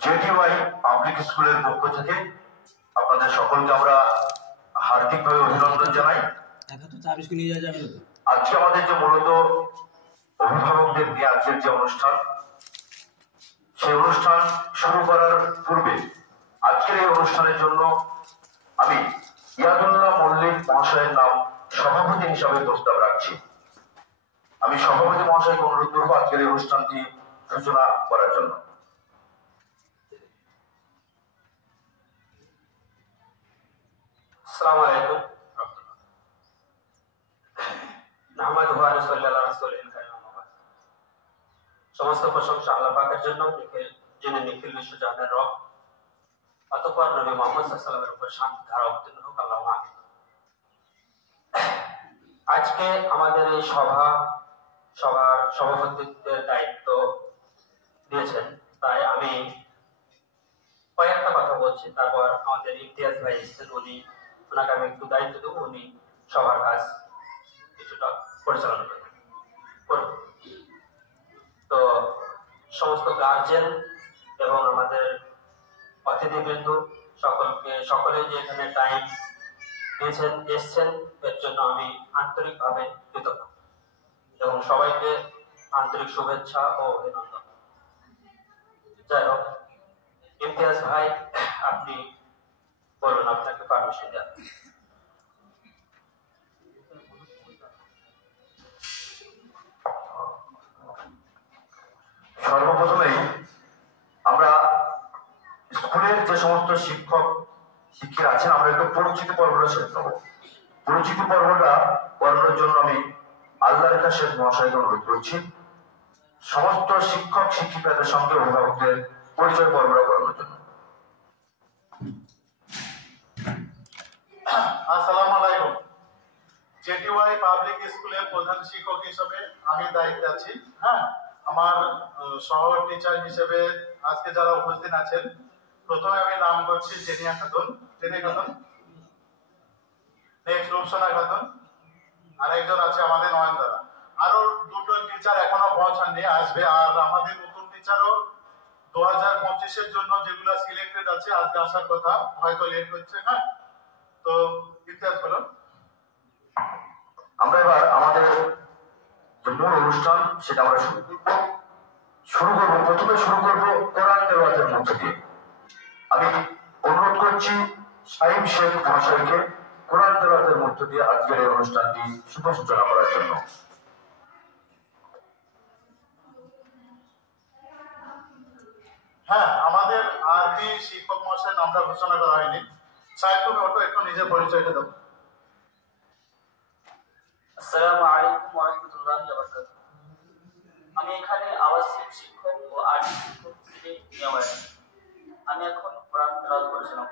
জেটিওয়াই public স্কুলের পক্ষ থেকে আপনাদের সকলকে আমরা হার্দিকভাবে অভিনন্দন জানাই। আজকে আমাদের যে মূলত অভিভাবকদের নিয়ে আজকের যে অনুষ্ঠান, সেই অনুষ্ঠান শুরু করার পূর্বে আজকের এই অনুষ্ঠানের জন্য আমি ইয়াদুল্লাহ মল্লিক মহাশয়ের নাম সভাপতি হিসাবে প্রস্তাব রাখছি। আমি সভাপতি মহাশয়কে অনুরোধ করবো আজকের এই অনুষ্ঠানটি সূচনা করার জন্য। আসসালামু আলাইকুম। নাহমাদুহু ওয়া নুসাল্লি আলা রাসূলিল কারীম। সমস্ত প্রশংসা আল্লাহ পাকের জন্য, যিনি নিখিল বিশ্বজাহানের রব। অতঃপর নবী মুহাম্মদ সাল্লাল্লাহু আলাইহি ওয়াসাল্লামের উপর শান্তি ধারা অবতীর্ণ হোক, আল্লাহুম্মা আমিন। আজকে আমাদের এই সভার সভাপতিত্বের দায়িত্ব দিয়েছেন, তাই আমি কয়েকটা কথা বলছি। তারপর আমাদের ইমতিয়াজ ভাই এসেছেন, ওনাকে আমি একটু দায়িত্ব দেবো, উনি সবার কাজ কিছুটা পরিচালনা করবেন। তো সমস্ত গার্জেন এবং আমাদের অতিথিবৃন্দ সকলে যে এখানে টাইম দিয়েছেন, এসছেন, এর জন্য আমি আন্তরিকভাবে কৃতজ্ঞ এবং সবাইকে আন্তরিক শুভেচ্ছা ও অভিনন্দন। যাই হোক, ইমতিয়াজ ভাই আপনি বলুন, আপনাকে পারমিশন দেন। সর্বপ্রথমেই আমরা স্কুলের যে সমস্ত শিক্ষক শিক্ষিকা আছেন, আমরা একটু পরিচিতি পর্বটা শেষ করবো। পরিচিতি পর্বটা করানোর জন্য আমি আল্লাহ রেখা শেখ মহাশয়কে অনুরোধ করছি সমস্ত শিক্ষক শিক্ষিকাদের সঙ্গে অভিভাবকদের পরিচয় পর্বটা করানোর জন্য। আসসালামু আলাইকুম। জেটিওয়াই পাবলিক স্কুলের প্রধান শিক্ষক হিসেবে আমি দায়িত্বে আছি। আমার সহ টিচার হিসেবে আজকে যারা উপস্থিত আছেন, প্রথমে আমি নাম করছি জেনিয়া খাতুন, নেক্সট রূপসোনা খাতুন, আর একজন আছে আমাদের নয়নতারা। আরো দুটো টিচার এখনো পৌঁছাননি, আসবে। আর আমাদের নতুন টিচারও 2025-এর জন্য যেগুলো সিলেক্টেড আছে আজকে আসার কথা, হয়তো লেট হচ্ছে। তো ইতিহাস বলুন। আমরা এবার আমাদের যে মূল অনুষ্ঠান সেটা আমরা শুরু করবো। প্রথমে শুরু করবো কোরআন তেলাওয়াতের মধ্য দিয়ে। আমি অনুরোধ করছি সাহিব শেখ মহাশয়কে কোরআন তেলাওয়াতের মধ্য দিয়ে আজকের এই অনুষ্ঠানটি শুভ সূচনা করার জন্য। আমাদের আরবি শিক্ষক মহাশয়ের নামটা ঘোষণা করা হয়নি। সাহেব, তুমি ওটা একটু নিজের পরিচয়টা দাও। আসসালামু আলাইকুম ওয়া রাহমাতুল্লাহি ওয়া বারাকাতুহু। আমি এখানে আবাসিক শিক্ষক ও আরবি শিক্ষক হিসেবে নিয়োজিত আছি। আমি এখন কোরআন তেলাওয়াত করছিলাম।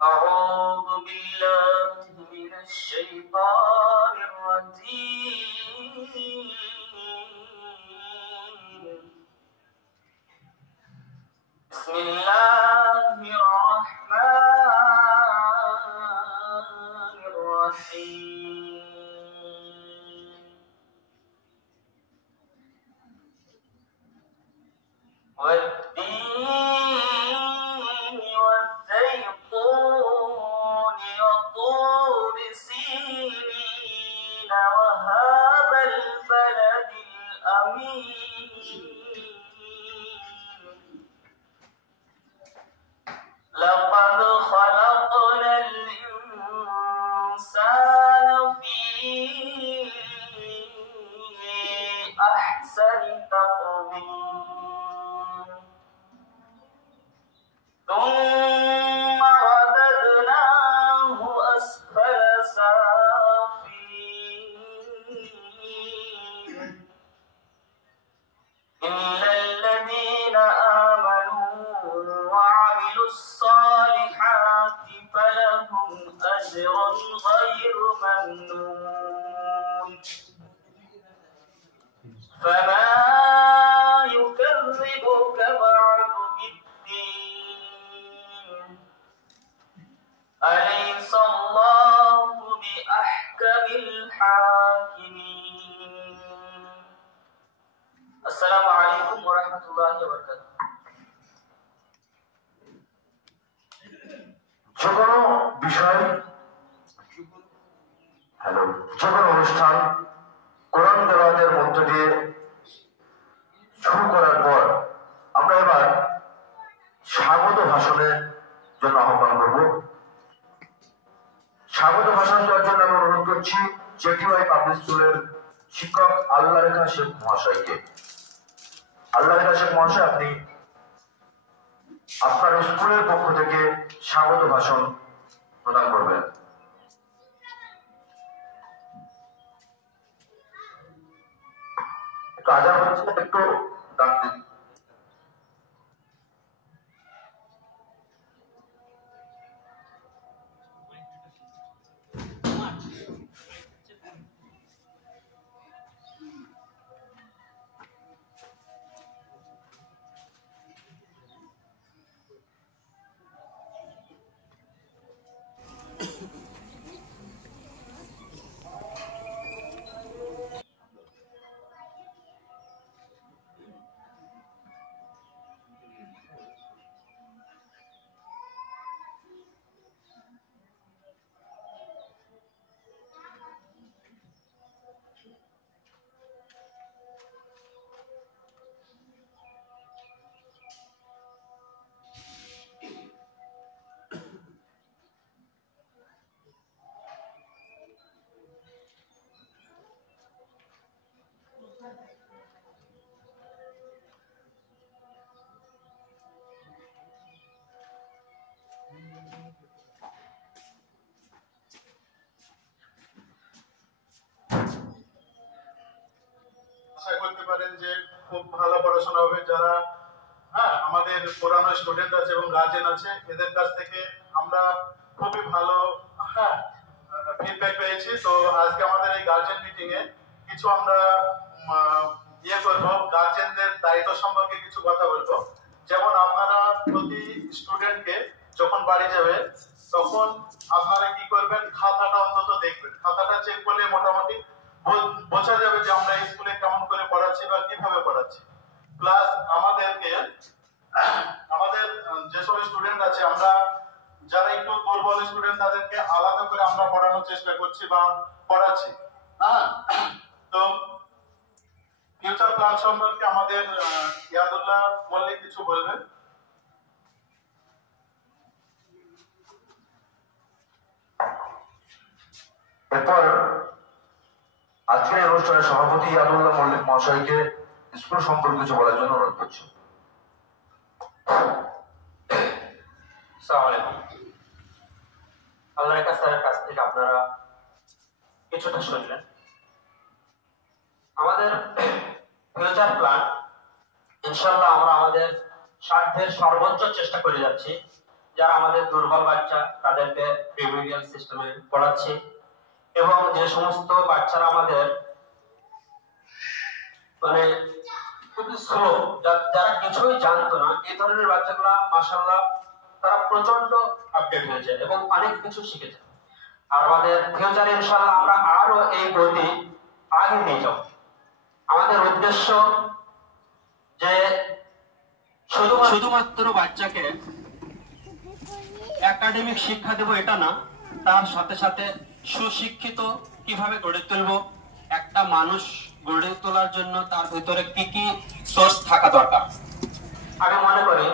أعوذ بالله من الشيطان الرجيم. بسم الله الرحمن الرحيم. والتين والزيتون وطور سينين وهذا البلد الأمين. لقد خلقنا الإنسان في أحسن تقويم ثم رددناه أسفل سافلين إلا الذين آمنوا وعملوا الصالحات فلهم أجر غير ممنون. فما ওরহমাতুল্লাহি ওয়া বারাকাতুহু। যে কোনো বিষয়, যে কোনো অনুষ্ঠান কোরআন তেলাওয়াতের মধ্য দিয়ে শুরু করার পর আমরা এবার স্বাগত ভাষণের জন্য আহ্বান করব। স্বাগত ভাষণ দেওয়ার জন্য আমি অনুরোধ করছি জেটিওয়াই পাবলিক স্কুলের শিক্ষক আল্লাহ রেখা শেখ মহাশয়কে। আল্লাহ রেখা শেখ মহাশয়, আপনি আপনার স্কুলের পক্ষ থেকে স্বাগত ভাষণ প্রদান করবেন। একটু আজান হচ্ছে, একটু ডাক দিন। আশা করতে পারেন যে খুব ভালো পড়াশোনা হবে। যারা আমাদের পুরানো স্টুডেন্ট আছে এবং গার্জেন আছে, এদের কাছ থেকে আমরা খুবই ভালো ফিডব্যাক পেয়েছি। তো আজকে আমাদের এই গার্জেন মিটিং এ কিছু আমরা ইয়ে করবো, গার্জেনদের দায়িত্ব সম্পর্কে কিছু কথা বলবো। যেমন আপনারা প্রতি স্টুডেন্টকে যখন বাড়ি যাবে তখন আপনারা কি করবেন, খাতাটা অন্তত দেখবেন। খাতাটা চেক করলে মোটামুটি বোঝা যাবে যে আমরা স্কুলে কেমন করে পড়াচ্ছি বা কিভাবে পড়াচ্ছি। প্লাস আমাদের যেসব স্টুডেন্ট আছে, আমরা যারা একটু দুর্বল স্টুডেন্ট তাদেরকে আলাদা করে আমরা পড়ানোর চেষ্টা করছি বা পড়াচ্ছি। তো ফিউচার প্ল্যান সম্পর্কে আমাদের ইয়াদুল্লাহ মল্লিক কিছু বলবেন। এরপর আজকের অনুষ্ঠানের সভাপতি ইয়াদুল্লাহ মল্লিক মহাশয়কে স্কুল সম্পর্কে কিছু বলার জন্য অনুরোধ করছি। আসসালামু আলাইকুম। আল্লাহ রেখা স্যারের কাছ থেকে আপনারা কিছুটা শুনলেন। আমাদের ফিউচার প্ল্যান, ইনশাআল্লাহ আমরা আমাদের সাধ্যের সর্বোচ্চ চেষ্টা করে যাচ্ছি। যারা আমাদের দুর্বল বাচ্চা তাদেরকে রিমিডিয়াল সিস্টেমে পড়াচ্ছি, এবং যে সমস্ত বাচ্চারা আমাদের মানে খুবই স্লো, যারা কিছুই জানতো না, এই ধরনের বাচ্চাগুলা মাশাআল্লাহ তারা প্রচন্ড আপডেট হয়েছে এবং অনেক কিছু শিখেছে। আর আমাদের ফিউচারে ইনশাআল্লাহ আমরা আরো এই গতি আগে নিয়ে যাব। আমাদের উদ্দেশ্য যে শুধুমাত্র বাচ্চাকে একাডেমিক শিক্ষা দেব এটা না, তার সাথে সাথে সুশিক্ষিত কিভাবে গড়ে তুলব, একটা মানুষ গড়ে তোলার জন্য তার ভিতরে কি কি সোর্স থাকা দরকার। আমি মনে করি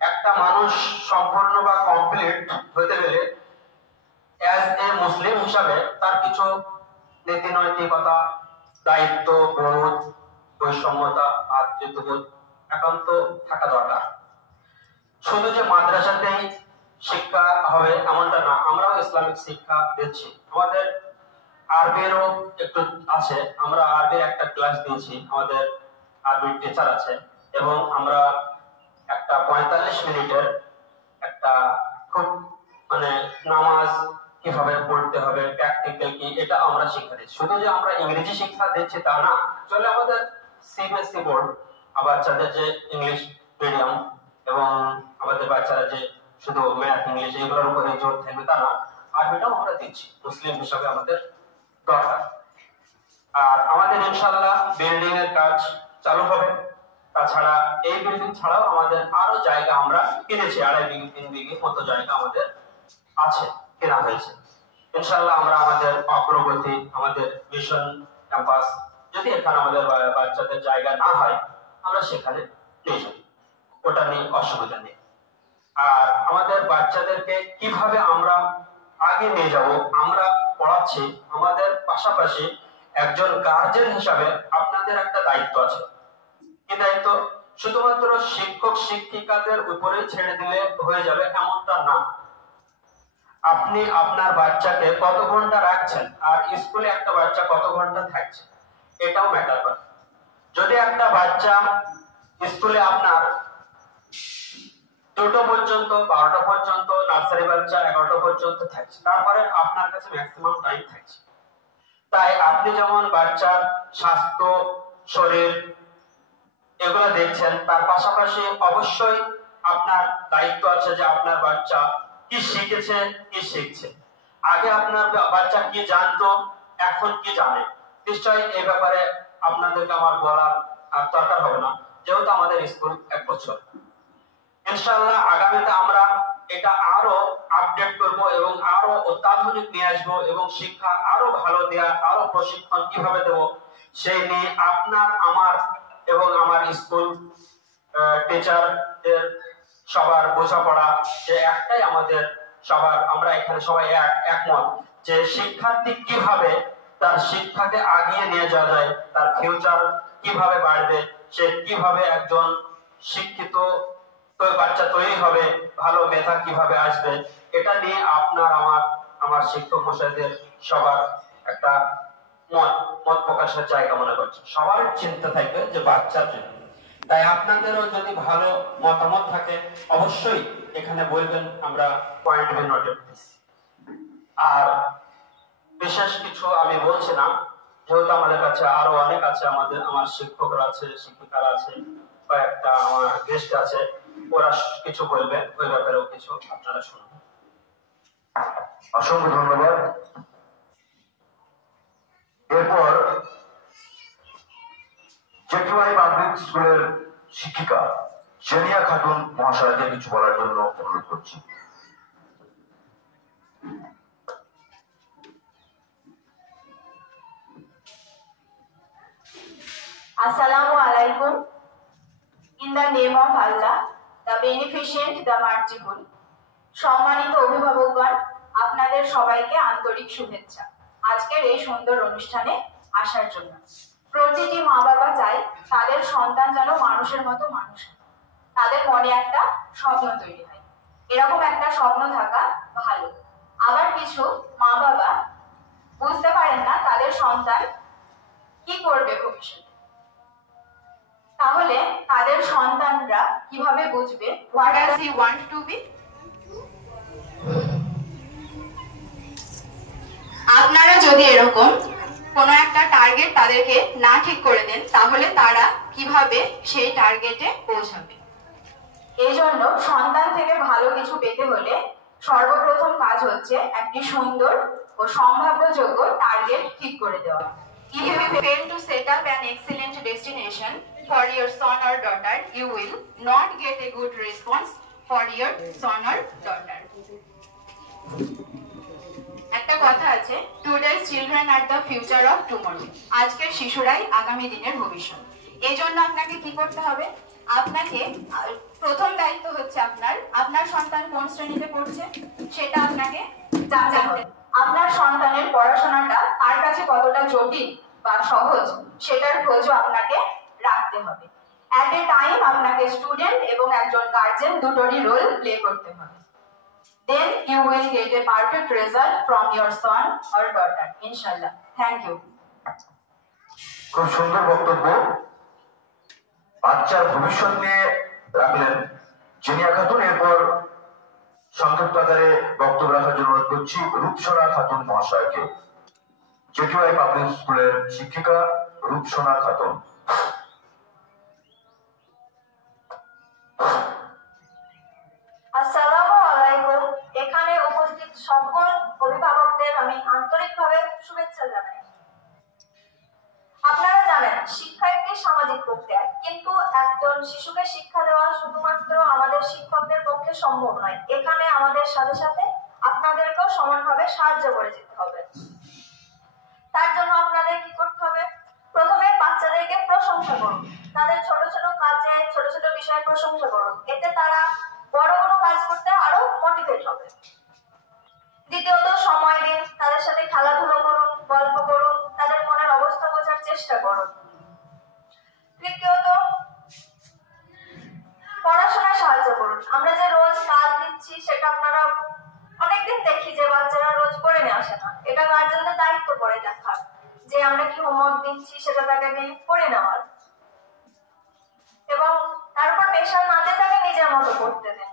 একটা মানুষ সম্পূর্ণ বা কমপ্লিট হতে গেলে অ্যাজ এ মুসলিম হিসাবে তার কিছু নীতি নৈতিকতা, দায়িত্ব বোধ, বৈষম্যতা, ভাতৃত্ববোধ একান্ত থাকা দরকার। শুধু যে মাদ্রাসাতেই শিক্ষা হবে এমনটা না, আমরাও ইসলামিক শিক্ষা দিচ্ছি। আমাদের আরবিরও একটু আছে, আমরা আরবির একটা ক্লাস দিয়েছি, আমাদের আরবির টিচার আছে, এবং আমরা একটা 45 মিনিটের একটা খুব মানে নামাজ কিভাবে পড়তে হবে, প্র্যাকটিক্যাল কি, এটা আমরা শিক্ষা দিচ্ছি। শুধু যে আমরা ইংরেজি শিক্ষা দিচ্ছি তা না, চলে আমাদের সিবিএসই বোর্ড বাচ্চাদের যে ইংলিশ মিডিয়াম, এবং আমাদের বাচ্চারা যে শুধু ম্যাথ ইংলিশ এগুলোর উপরে জোর থাকবে তা না, আরবিটাও আমরা দিচ্ছি। মুসলিম হিসাবে আমাদের দরকার। আর আমাদের ইনশাআল্লাহ বিল্ডিং এর কাজ চালু হবে, তাছাড়া এই বিল্ডিং ছাড়াও আমাদের আরো জায়গা আমরা কিনেছি, 2.5 বিঘে 3 বিঘে মতো জায়গা আমাদের আছে, কেনা হয়েছে। ইনশাআল্লাহ আমরা আমাদের অগ্রগতি, আমাদের মিশন ক্যাম্পাস, যদি এখানে আমাদের বাচ্চাদের জায়গা না হয় আমরা সেখানে নিয়ে যাই, ওটা নিয়ে অসুবিধা নেই। আর আমাদের বাচ্চাদেরকে কিভাবে আমরা আগে নিয়ে যাব, আমরা পড়াচ্ছি, আমাদের পাশাপাশি একজন গার্জেন হিসাবে আপনাদের একটা দায়িত্ব আছে। কি দায়িত্ব? শুধুমাত্র শিক্ষক শিক্ষিকাদের উপরে ছেড়ে দিলে হয়ে যাবে এমনটা না। আপনি আপনার বাচ্চাকে কত ঘন্টা রাখছেন আর স্কুলে একটা বাচ্চা কত ঘন্টা থাকছে এটাও ম্যাটার করে। যদি একটা বাচ্চা স্কুলে আপনার 2টা পর্যন্ত, 12টা পর্যন্ত, নার্সারি বাচ্চা 11টা পর্যন্ত থাকছে, তারপরে আপনার কাছে ম্যাক্সিমাম টাইম থাকছে। তাই আপনি যেমন বাচ্চার স্বাস্থ্য, শরীর এগুলো দেখছেন, তার পাশাপাশি অবশ্যই আপনার দায়িত্ব আছে যে আপনার বাচ্চা কি শিখেছে, কি শিখছে। আগে আপনার বাচ্চা কি জানতো, এখন কি জানে, নিশ্চয়ই এই ব্যাপারে আপনাদেরকে আমার বলার দরকার হবে না, যেহেতু আমাদের স্কুল 1 বছর। ইনশাআল্লাহ আগামীতে আমরা এটা আরো আপডেট করব এবং আরো অত্যাধুনিক নিয়ে আসবো এবং শিক্ষা আরো ভালো দেওয়া, আরো প্রশিক্ষণ কিভাবে দেব সেই নিয়ে আপনার, আমার এবং আমার স্কুল টিচারদের সবার বোঝাপড়া যে একটাই আমাদের সবার, আমরা এখানে সবাই একমত যে শিক্ষার্থী কিভাবে তার শিক্ষাকে আগিয়ে নিয়ে যাওয়া যায়, তার ফিউচার কিভাবে বাড়বে, সে কিভাবে একজন শিক্ষিত বাচ্চা তৈরি হবে, ভালো মেধা কিভাবে আসবে, এটা নিয়ে আপনার, আমার শিক্ষক মশাইদের সবার একটা মত প্রকাশের জায়গা মনে করছি। সবার চিন্তা থাকবে যে বাচ্চার জন্য। তাই আপনাদেরও যদি ভালো মতামত থাকে অবশ্যই এখানে বলবেন, আমরা পয়েন্ট নোট দিচ্ছি। আর বিশেষ কিছু আমি বলছি না, যেহেতু আমাদের কাছে আরো অনেক আছে, আমার শিক্ষকরা আছে, শিক্ষিকারা আছে, কয়েকটা আমার গেস্ট আছে, ওরা কিছু বলবে, ওই ব্যাপারেও কিছু আপনারা শুনুন। অসংখ্য ধন্যবাদ। এরপর জেটিওয়াই পাবলিক স্কুলের শিক্ষিকা জেনিয়া খাতুন মহাশয়কে কিছু বলার জন্য অনুরোধ করছি। Assalamu alaikum. In the name of Allah, the beneficent, the merciful. সম্মানিত অভিভাবকগণ, আপনাদের সবাইকে আন্তরিক শুভেচ্ছা আজকের এই সুন্দর অনুষ্ঠানে আসার জন্য। প্রতিটি মা বাবা চায় তাদের সন্তান যেন মানুষের মতো মানুষ হয়, তাদের মনে একটা স্বপ্ন তৈরি হয়। এরকম একটা স্বপ্ন থাকা ভালো। আবার কিছু মা বাবা বুঝতে পারেন না তাদের সন্তান কি করবে ভবিষ্যতে। তাহলে তাদের সন্তানরা কিভাবে বুঝবে what does he want to be? আপনারা যদি এরকম কোনো একটা টার্গেট তাদেরকে না ঠিক করে দেন তাহলে তারা কিভাবে সেই টার্গেটে পৌঁছাবে। এই জন্য সন্তান থেকে ভালো কিছু পেতে হলে সর্বপ্রথম কাজ হচ্ছে একটি সুন্দর ও সম্ভাব্যযোগ্য টার্গেট ঠিক করে দেওয়া। If you fail to set up an excellent destination for your son or daughter, you will not get a good response for your son or daughter. একটা কথা আছে, today's children are the future of tomorrow. আজকের শিশুরাই আগামী দিনের ভবিষ্যৎ। এই জন্য আপনাকে কি করতে হবে? আপনাকে প্রথম দায়িত্ব হচ্ছে আপনার সন্তান কোন শ্রেণীতে পড়ছে সেটা আপনাকে জানতে হবে। আপনার সন্তানের পড়াশোনাটা তার কাছে কতটা জটিল বা সহজ সেটার খোঁজও আপনাকে রাখতে হবে। এট এ টাইম আপনাকে স্টুডেন্ট এবং একজন গার্জেন দুটোরই রোল প্লে করতে হবে। Then you will get a perfect result from your son or daughter, inshallah. Thank you. খুব সুন্দর বক্তব্য বাচ্চার ভবিষ্যৎ নিয়ে রাখলেন জেনিয়া খাতুন। এরপর সংক্ষিপ্ত আকারে বক্তব্য রাখার জন্য অনুরোধ করছি রূপসোনা খাতুন মহাশয়কে, জেটিওয়াই পাবলিক স্কুলের শিক্ষিকা রূপসোনা খাতুন। আসসালামু আলাইকুম। এখানে উপস্থিত সকল অভিভাবকদের আমি আন্তরিকভাবে শুভেচ্ছা জানাই। আপনারা জানেন শিক্ষা একটি সামাজিক প্রক্রিয়া, কিন্তু একজন শিশুকে শিক্ষা দেওয়া শুধুমাত্র আমাদের শিক্ষকদের পক্ষে সম্ভব নয়, এখানে আমাদের সাথে সাথে আপনাদেরকেও সমানভাবে সাহায্য করে যেতে হবে। তার জন্য আপনাদের কি করতে হবে? প্রথমে বাচ্চাদেরকে প্রশংসা করুন, তাদের ছোট ছোট কাজে ছোট ছোট বিষয়ে প্রশংসা করুন, এতে তারা বড় কোনো কাজ করতে আরো মোটিভেট হবে। দ্বিতীয়ত সময় দিন, তাদের সাথে খেলাধুলো করুন, গল্প করুন, তাদের মনের অবস্থা বোঝার চেষ্টা করুন। তৃতীয়ত পড়াশোনায় সাহায্য করুন। আমরা যে রোজ কাজ দিচ্ছি সেটা আপনারা অনেকদিন দেখি যে বাচ্চারা রোজ করে নিয়ে আসে না, এটা গার্জেনদের দায়িত্ব পড়ে দেখার যে আমরা কি হোমওয়ার্ক দিচ্ছি সেটা তাকে নিয়ে করে নেওয়ার, এবং তারপর প্রেশার না দিয়ে তাকে নিজের মতো করতে দেন।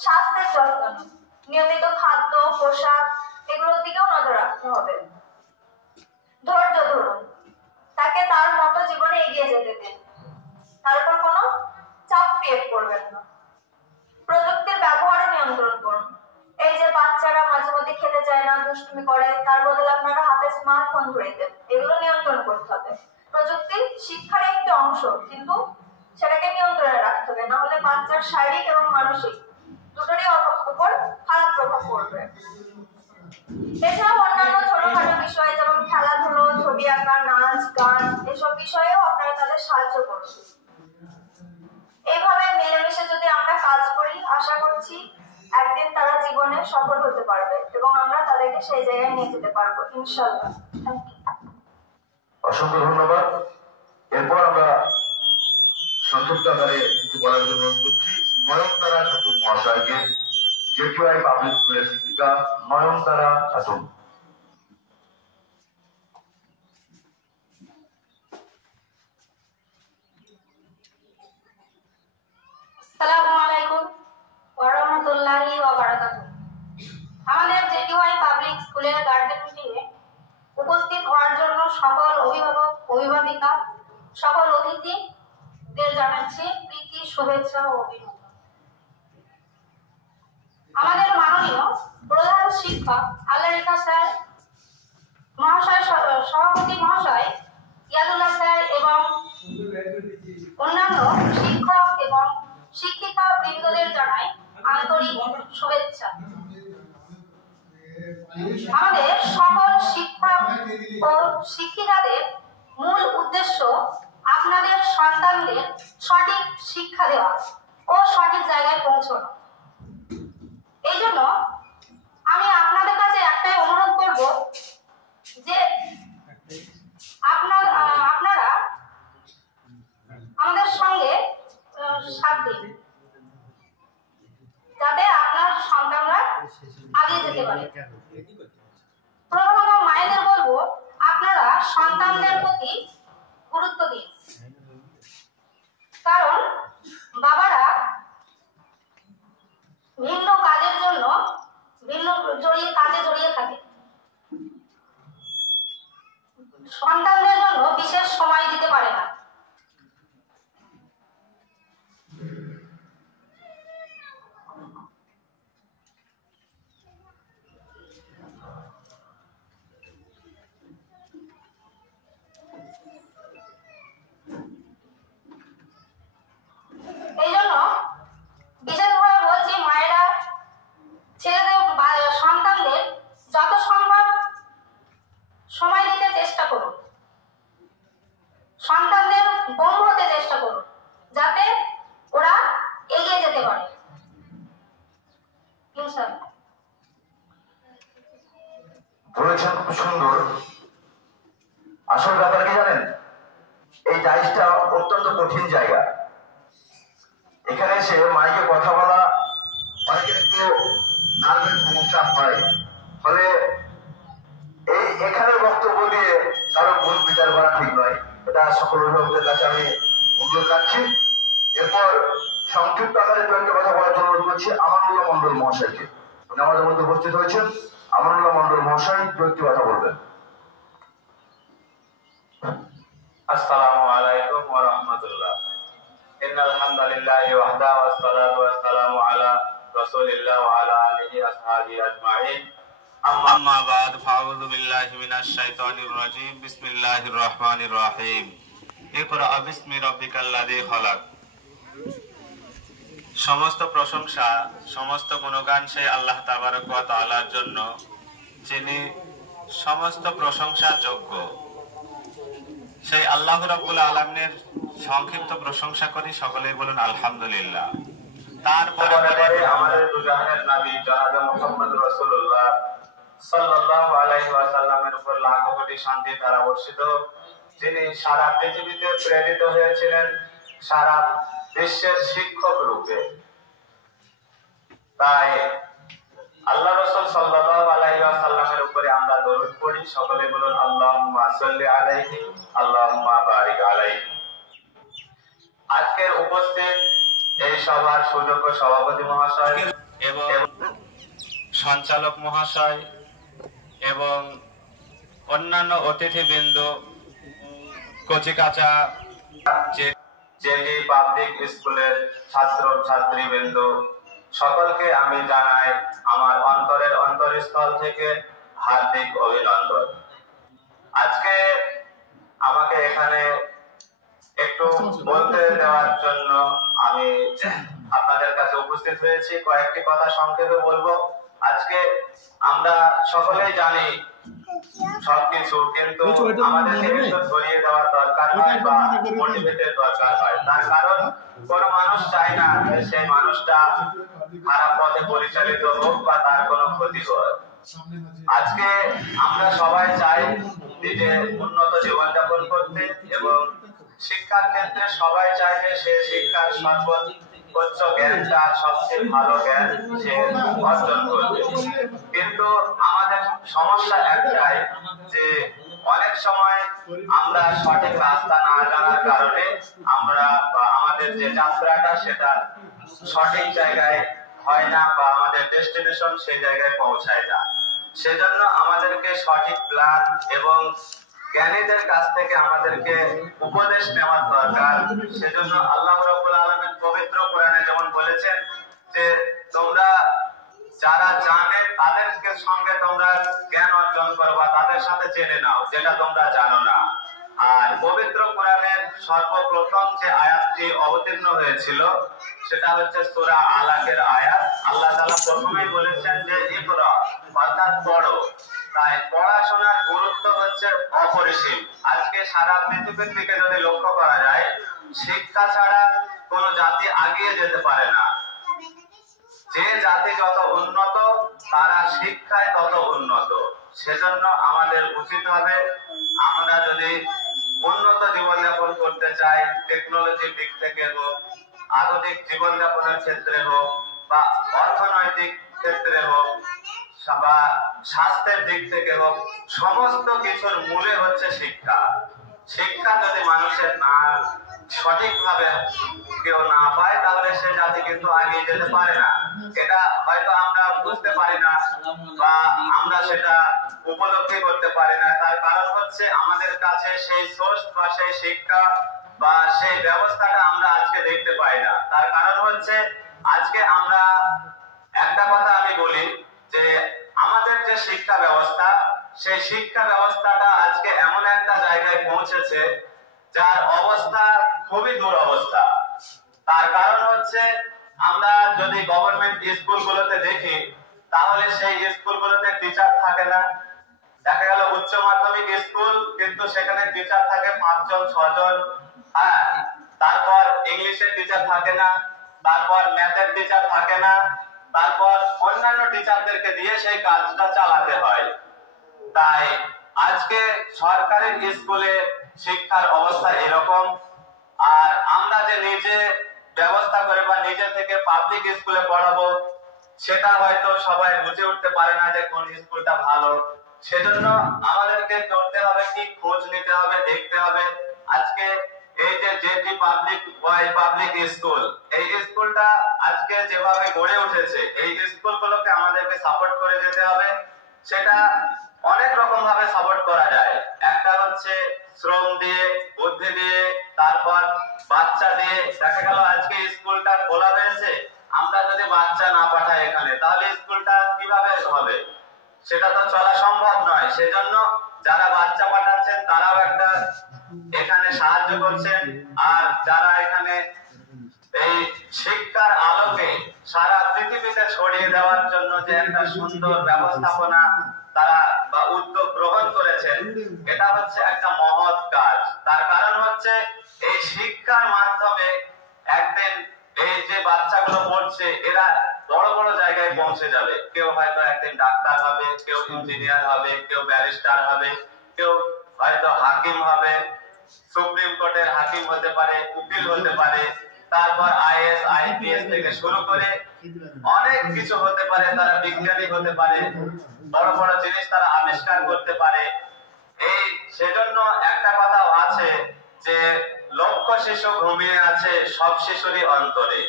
স্বাস্থ্যের যত্ন নিন, নিয়মিত খাদ্য, পোশাক এগুলোর দিকেও নজর রাখতে হবে। ধৈর্য ধরুন, তাকে তার মতো জীবনে এগিয়ে যেতে দিন, তারপর কোনো চাপ ক্রিয়েট করবেন না। প্রযুক্তির ব্যবহার নিয়ন্ত্রণ করুন। এই যে বাচ্চারা মাঝে মধ্যে খেতে চায় না, দুষ্টুমি করে, তার বদলে আপনারা হাতে স্মার্টফোন ধরে দেন, এগুলো নিয়ন্ত্রণ করতে হবে। প্রযুক্তি শিক্ষার একটি অংশ, কিন্তু সেটাকে নিয়ন্ত্রণে রাখতে হবে, না হলে বাচ্চার শারীরিক এবং মানসিক দুটোরই উপর খারাপ প্রভাব পড়বে। এছাড়াও অন্যান্য ছোটখাটো বিষয় যেমন খেলাধুলো, ছবি আঁকা, নাচ, গান এসব বিষয়েও আপনারা তাদের সাহায্য করুন। এইভাবে মিলেমিশে যদি আমরা কাজ করি, আশা করছি একদিন তারা জীবনে সফল হতে পারবে এবং আমরা তাদেরকে সেই জায়গায় নিয়ে যেতে পারবো ইনশাআল্লাহ। অসংখ্য ধন্যবাদ। এরপর আমরা সংক্ষিপ্ত আকারে কিছু বলার জন্য অনুরোধ করছি নয়নতারা খাতুন মহাশয়কে, জেটিওয়াই পাবলিক স্কুলের শিক্ষিকা নয়নতারা খাতুন। আসসালামু আলাইকুম ওয়া রাহমাতুল্লাহি ওয়া বারাকাতুহু। আমাদের জেটিওয়াই পাবলিক স্কুলের গার্জেন মিটিংয়ে উপস্থিত হওয়ার জন্য সকল অভিভাবক, অভিভাবিকা, সকল অতিথিদের জানাচ্ছি প্রীতি, শুভেচ্ছা ও অভিনন্দন। আমাদের মাননীয় প্রধান শিক্ষক আল্লাহ রেখা স্যার মহাশয়, সভাপতি মহাশয় ইয়াদুল্লাহ স্যার এবং অন্যান্য শিক্ষক এবং শিক্ষিকা বৃন্দদের জানাই আন্তরিক শুভেচ্ছা। আমাদের সকল শিক্ষক ও শিক্ষিকাদের মূল উদ্দেশ্য আপনাদের সন্তানদের সঠিক শিক্ষা দেওয়া ও সঠিক জায়গায় পৌঁছানো। এই জন্য আমি আপনাদের কাছে একটাই অনুরোধ করব যে আপনারা আমাদের সঙ্গে সাথ দিন, যাতে আপনার সন্তানরা আগে যেতে পারে। প্রথমত মায়েদের বলবো আপনারা সন্তানদের প্রতি গুরুত্ব দিন, কারণ বাবারা ভিন্ন কাজের জন্য ভিন্ন কাজে জড়িয়ে থাকে, সন্তানদের জন্য বিশেষ সময় দিতে পারে না। এই জন্য বিশেষভাবে বলছি, মায়েরা ছেলেদের সন্তানদের যত সম্ভব সময় দিতে চেষ্টা করুন, সন্তানদের বন্ধু হতে চেষ্টা করুন, যাতে ওরা এগিয়ে যেতে পারে ইনশাআল্লাহ। বলেছেন খুব সুন্দর। আসল ব্যাপার কি জানেন, এই ডাইসটা অত্যন্ত কঠিন জায়গা। এখানে এসে মাইকে কথা বলা অনেকের একটু নার্ভের সমস্যা হয়, ফলে এখানে বক্তব্য দিয়ে কারো ভুল বিচার করা ঠিক নয়। এটা সকল অভিভাবকদের কাছে আমি অনুরোধ রাখছি। এরপর সংক্ষিপ্ত আকারে দু একটা কথা বলার জন্য অনুরোধ করছি আমানুল্লাহ মন্ডল মহাশয়কে। উনি আমাদের মধ্যে উপস্থিত হয়েছেন। আমানুল্লাহ মন্ডল মহাশয় দু একটি কথা বলবেন। আসসালামু আলাইকুম ওয়া রাহমাতুল্লাহ। ইন্নাল হামদালিল্লাহি ওয়াহদা ওয়াস সালাতু ওয়াস সালামু আলা রাসূলিল্লাহ ওয়া আলা আলিহি আসহাবিহি আজমাইন। আম্মা বাদ, ফাউযু বিল্লাহি মিনাশ শাইতানির রাজীম। বিসমিল্লাহির রহমানির রহিম। ইকরা বিসমি রাব্বিকাল্লাযী খলাক। সমস্ত প্রশংসা, সমস্ত গুণগান সেই আল্লাহ তাবারক ওয়া তাআলার জন্য, যিনি সমস্ত প্রশংসা যোগ্য। সেই আল্লাহ রাব্বুল আলামিনের সংক্ষিপ্ত প্রশংসা করি, সকলেই বলুন আলহামদুলিল্লাহ। তারপরে আমাদের দুজাহানের নবী জনাবে মুহাম্মদ রাসূলুল্লাহ সাল্লাল্লাহু আলাইহি ওয়াসাল্লামের উপর লাখো কোটি শান্তি ধারা বর্ষিত, যিনি সারা পৃথিবীতে প্রেরিত হয়েছিলেন সারা বিশ্বের শিক্ষক রূপে। তাই আল্লাহ রাসূল সাল্লাল্লাহু আলাইহি ওয়াসাল্লামের উপরে আমরা দরুদ পড়ি, সকলে বলুন আল্লাহুম্মা সাল্লি আলাইহি আল্লাহুম্মা বারিক আলাইহি। আজকের উপস্থিত এই সভার সুযোগ্য সভাপতি মহাশয় এবং সঞ্চালক মহাশয় এবং অন্যান্য অতিথিবৃন্দ, কচিকাঁচা জেডি পাবলিক স্কুলের ছাত্র ছাত্রীবৃন্দ, সকলকে আমি জানাই আমার অন্তরের অন্তরস্থল থেকে হার্দিক অভিনন্দন। আজকে আমাকে এখানে একটু বলতে দেওয়ার জন্য আমি আপনাদের কাছে উপস্থিত হয়েছি। কয়েকটি কথা সংক্ষেপে বলবো। আজকে আমরা সকলেই জানি সবকিছু, কিন্তু আমাদেরকে একটু ধরিয়ে দেওয়ার দরকার হয় বা মোটিভেটের দরকার হয়। তার কারণ কোন মানুষ চায় না যে সেই মানুষটা খারাপ পথে পরিচালিত হোক বা তার কোনো ক্ষতি হয়। আজকে আমরা সবাই চাই নিজে উন্নত জীবনযাপন করতে, এবং শিক্ষার ক্ষেত্রে সবাই চায় যে সে শিক্ষার সর্বোচ্চ জ্ঞানটা, সবচেয়ে ভালো জ্ঞান সে অর্জন করবে। কিন্তু আমাদের সমস্যা একটাই যে অনেক সময় আমরা সঠিক রাস্তা না জানার কারণে আমরা বা আমাদের যে যাত্রাটা সেটা সঠিক জায়গায় হয় না, বা আমাদের ডেস্টিনেশন সেই জায়গায় পৌঁছায় না। সেজন্য আমাদেরকে সঠিক প্ল্যান এবং জ্ঞানীদের কাছ থেকে আমাদেরকে উপদেশ নেওয়ার দরকার। সেজন্য আল্লাহ রাব্বুল আলামিন পবিত্র কোরআনে যেমন বলেছেন যে তোমরা যারা জানে তাদেরকে সঙ্গে তোমরা জ্ঞান অর্জন করো বা তাদের সাথে জেনে নাও যেটা তোমরা জানো না। আর পবিত্র কোরআনের সর্বপ্রথম যে আয়াতটি অবতীর্ণ হয়েছিল সেটা হচ্ছে সূরা আলাকের আয়াত। আল্লাহ তাআলা প্রথমেই বলেছেন যে ইকরা, অর্থাৎ পড়ো। তাই পড়াশোনার গুরুত্ব হচ্ছে অপরিসীম। আজকে সারা পৃথিবীর দিকে যদি লক্ষ্য করা যায়, শিক্ষা ছাড়া কোনো জাতি এগিয়ে যেতে পারে না। যে জাতি যত উন্নত তারা শিক্ষায় তত উন্নত। সেজন্য আমাদের উচিত হবে আমরা যদি উন্নত জীবনযাপন করতে চাই, টেকনোলজির দিক থেকে হোক, আধুনিক জীবনযাপনের ক্ষেত্রে হোক, বা অর্থনৈতিক ক্ষেত্রে হোক, বা স্বাস্থ্যের দিক থেকে হোক, সমস্ত কিছুর মূলে হচ্ছে শিক্ষা। শিক্ষা যদি মানুষের না সঠিকভাবে কেউ না পায়, তাহলে সে জাতি কিন্তু এগিয়ে যেতে পারে না। এটা হয়তো আমরা বুঝতে পারি না বা আমরা সেটা উপলব্ধি করতে পারি না। তার কারণ হচ্ছে আমাদের কাছে সেই সোর্স বা সেই শিক্ষা বা সেই ব্যবস্থাটা আমরা আজকে দেখতে পাই না। তার কারণ হচ্ছে আজকে আমরা একটা কথা আমি বলি যে আমাদের যে শিক্ষা ব্যবস্থা, সেই শিক্ষা ব্যবস্থাটা আজকে এমন একটা জায়গায় পৌঁছেছে যার অবস্থা খুবই দুরবস্থা। তার কারণ হচ্ছে আমরা যদি গভর্নমেন্ট স্কুলগুলোতে দেখি, তাহলে সেই স্কুলগুলোতে টিচার থাকে না। দেখা গেল উচ্চ মাধ্যমিক স্কুল, কিন্তু সেখানে টিচার থাকে 5 জন 6 জন। হ্যাঁ, তারপর ইংলিশের টিচার থাকে না, তারপর ম্যাথের টিচার থাকে না, তারপর অন্যান্য টিচারদেরকে দিয়ে সেই কাজটা চালাতে হয়। তাই আজকে সরকারি স্কুলে শিক্ষার অবস্থা এরকম। আর আমরা যে নিজে ব্যবস্থা করে বা নিজে থেকে পাবলিক স্কুলে পড়াবো, সেটা হয়তো সবাই বুঝে উঠতে পারে না যে কোন স্কুলটা ভালো। সেজন্য আমাদেরকে করতে হবে কি, খোঁজ নিতে হবে, দেখতে হবে। আজকে এই যে জেটি পাবলিক স্কুল, এই স্কুলটা আজকে যেভাবে গড়ে উঠেছে, এই স্কুলগুলোকে আমাদেরকে সাপোর্ট করে যেতে হবে। সেটা অনেক রকম ভাবে সাপোর্ট করা যায়। একটা হচ্ছে শ্রম দিয়ে, বুদ্ধি দিয়ে, তারপর বাচ্চা দিয়ে। দেখা গেল আজকে স্কুলটা খোলা হয়েছে, আমরা যদি বাচ্চা না পাঠাই এখানে, তাহলে স্কুলটা কিভাবে হবে? সেটা তো চলা সম্ভব নয়। সেজন্য যারা বাচ্চা পাঠাচ্ছেন তারাও একটা এখানে সাহায্য করছেন, আর যারা এখানে এই শিক্ষার আলোকে সারা পৃথিবীতে ছড়িয়ে দেওয়ার জন্য যে একটা সুন্দর ব্যবস্থাপনা তারা বা উদ্যোগ গ্রহণ করেছেন, এটা হচ্ছে একটা মহৎ কাজ। তার কারণ হচ্ছে এই শিক্ষার মাধ্যমে একদিন এই যে বাচ্চাগুলো পড়ছে এরা বড় বড় জায়গায় পৌঁছে যাবে। কেউ হয়তো একদিন ডাক্তার হবে, কেউ ইঞ্জিনিয়ার হবে, কেউ ব্যারিস্টার হবে, কেউ হয়তো হাকিম হবে, সুপ্রিম কোর্টের হাকিম হতে পারে, উকিল হতে পারে, তারপর আইএস আইপিএস থেকে শুরু করে অনেক কিছু হতে পারে। তারা বিজ্ঞানী হতে পারে, বড় বড় জিনিস তারা আবিষ্কার করতে পারে। এই সেজন্য একটা কথাও আছে যে লক্ষ শিশু ঘুমিয়ে আছে সব শিশুরই অন্তরে,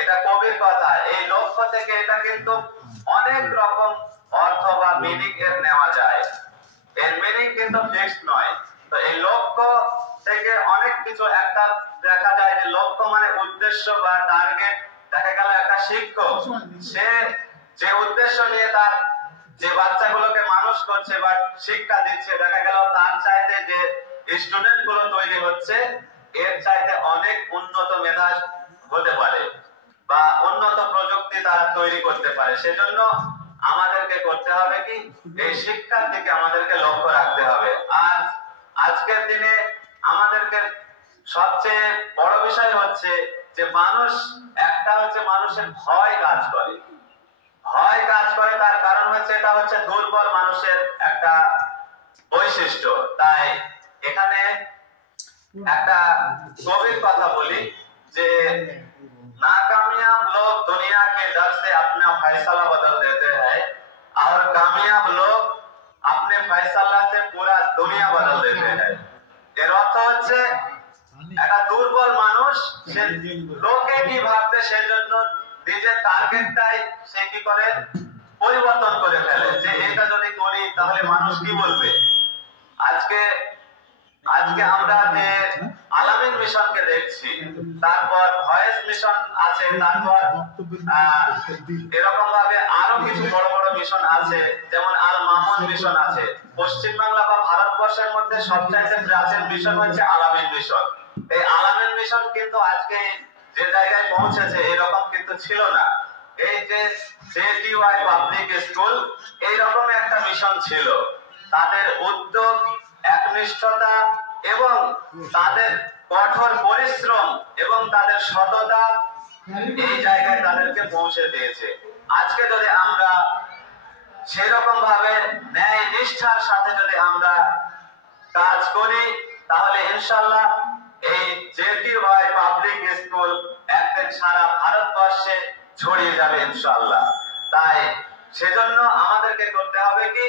এটা কবির কথা। এই লক্ষ্য থেকে এটা কিন্তু অনেক রকম অর্থ বা মিনিং এর নেওয়া যায়, এর মিনিং কিন্তু ফিক্সড নয়। তো এই লক্ষ্য থেকে অনেক কিছু একটা দেখা যায় যে লক্ষ্য মানে উদ্দেশ্য বা টার্গেট। দেখা গেল একটা শিক্ষক সে যে উদ্দেশ্য নিয়ে তার যে বাচ্চাগুলোকে মানুষ করছে বা শিক্ষা দিচ্ছে, দেখা গেল তার চাইতে যে স্টুডেন্ট গুলো তৈরি হচ্ছে এর চাইতে অনেক উন্নত মেধা হতে পারে বা উন্নত প্রযুক্তি তারা তৈরি করতে পারে। সেজন্য আমাদেরকে করতে হবে কি, এই শিক্ষার দিকে আমাদেরকে লক্ষ্য রাখতে হবে। আর আজকের দিনে আমাদেরকে সবচেয়ে বড় বিষয় হচ্ছে যে মানুষ একটা হচ্ছে মানুষের ভয় কাজ করে, ভয় কাজ করে। তার কারণ হচ্ছে এটা হচ্ছে দুর্বল মানুষের একটা বৈশিষ্ট্য। তাই এখানে একটা কবির কথা বলি যে नाकामयाब लोग दुनिया के डर से अपना फैसला बदल देते हैं और कामयाब लोग अपने फैसला से पूरा दुनिया बदल देते हैं। এর অর্থ হচ্ছে একটা দুর্বল মানুষ সে লোকে কি ভাববে সেজন্য নিজের টার্গেটটাই সে কি করে পরিবর্তন করে ফেলে, যে এটা যদি করি তাহলে মানুষ কি বলবে। আজকে আমরা যে আলামিন মিশনকে দেখছি, তারপর ভয়েস মিশন আছে, তারপর এরকম ভাবে আরো কিছু বড় বড় মিশন আছে, যেমন আল মামুন মিশন আছে। পশ্চিম বাংলা বা ভারতবর্ষের মধ্যে সবচাইতে প্রাচীন মিশন হচ্ছে আলামিন মিশন। এই আলামিন মিশন কিন্তু আজকে যে জায়গায় পৌঁছেছে এরকম কিন্তু ছিল না। এই যে জেটিওয়াই পাবলিক স্কুল এইরকম একটা মিশন ছিল। তাদের উদ্যোগ, একনিষ্ঠতা এবং তাদের কঠোর পরিশ্রম এবং তাদের সততা এই জায়গায় তাদেরকে পৌঁছে দিয়েছে। আজকে যদি আমরা সেরকম ভাবে ন্যায় নিষ্ঠার সাথে যদি আমরা কাজ করি তাহলে ইনশাআল্লাহ এই জেটিওয়াই পাবলিক স্কুল একদিন সারা ভারতবর্ষে ছড়িয়ে যাবে ইনশাআল্লাহ। তাই সেজন্য আমাদেরকে করতে হবে কি,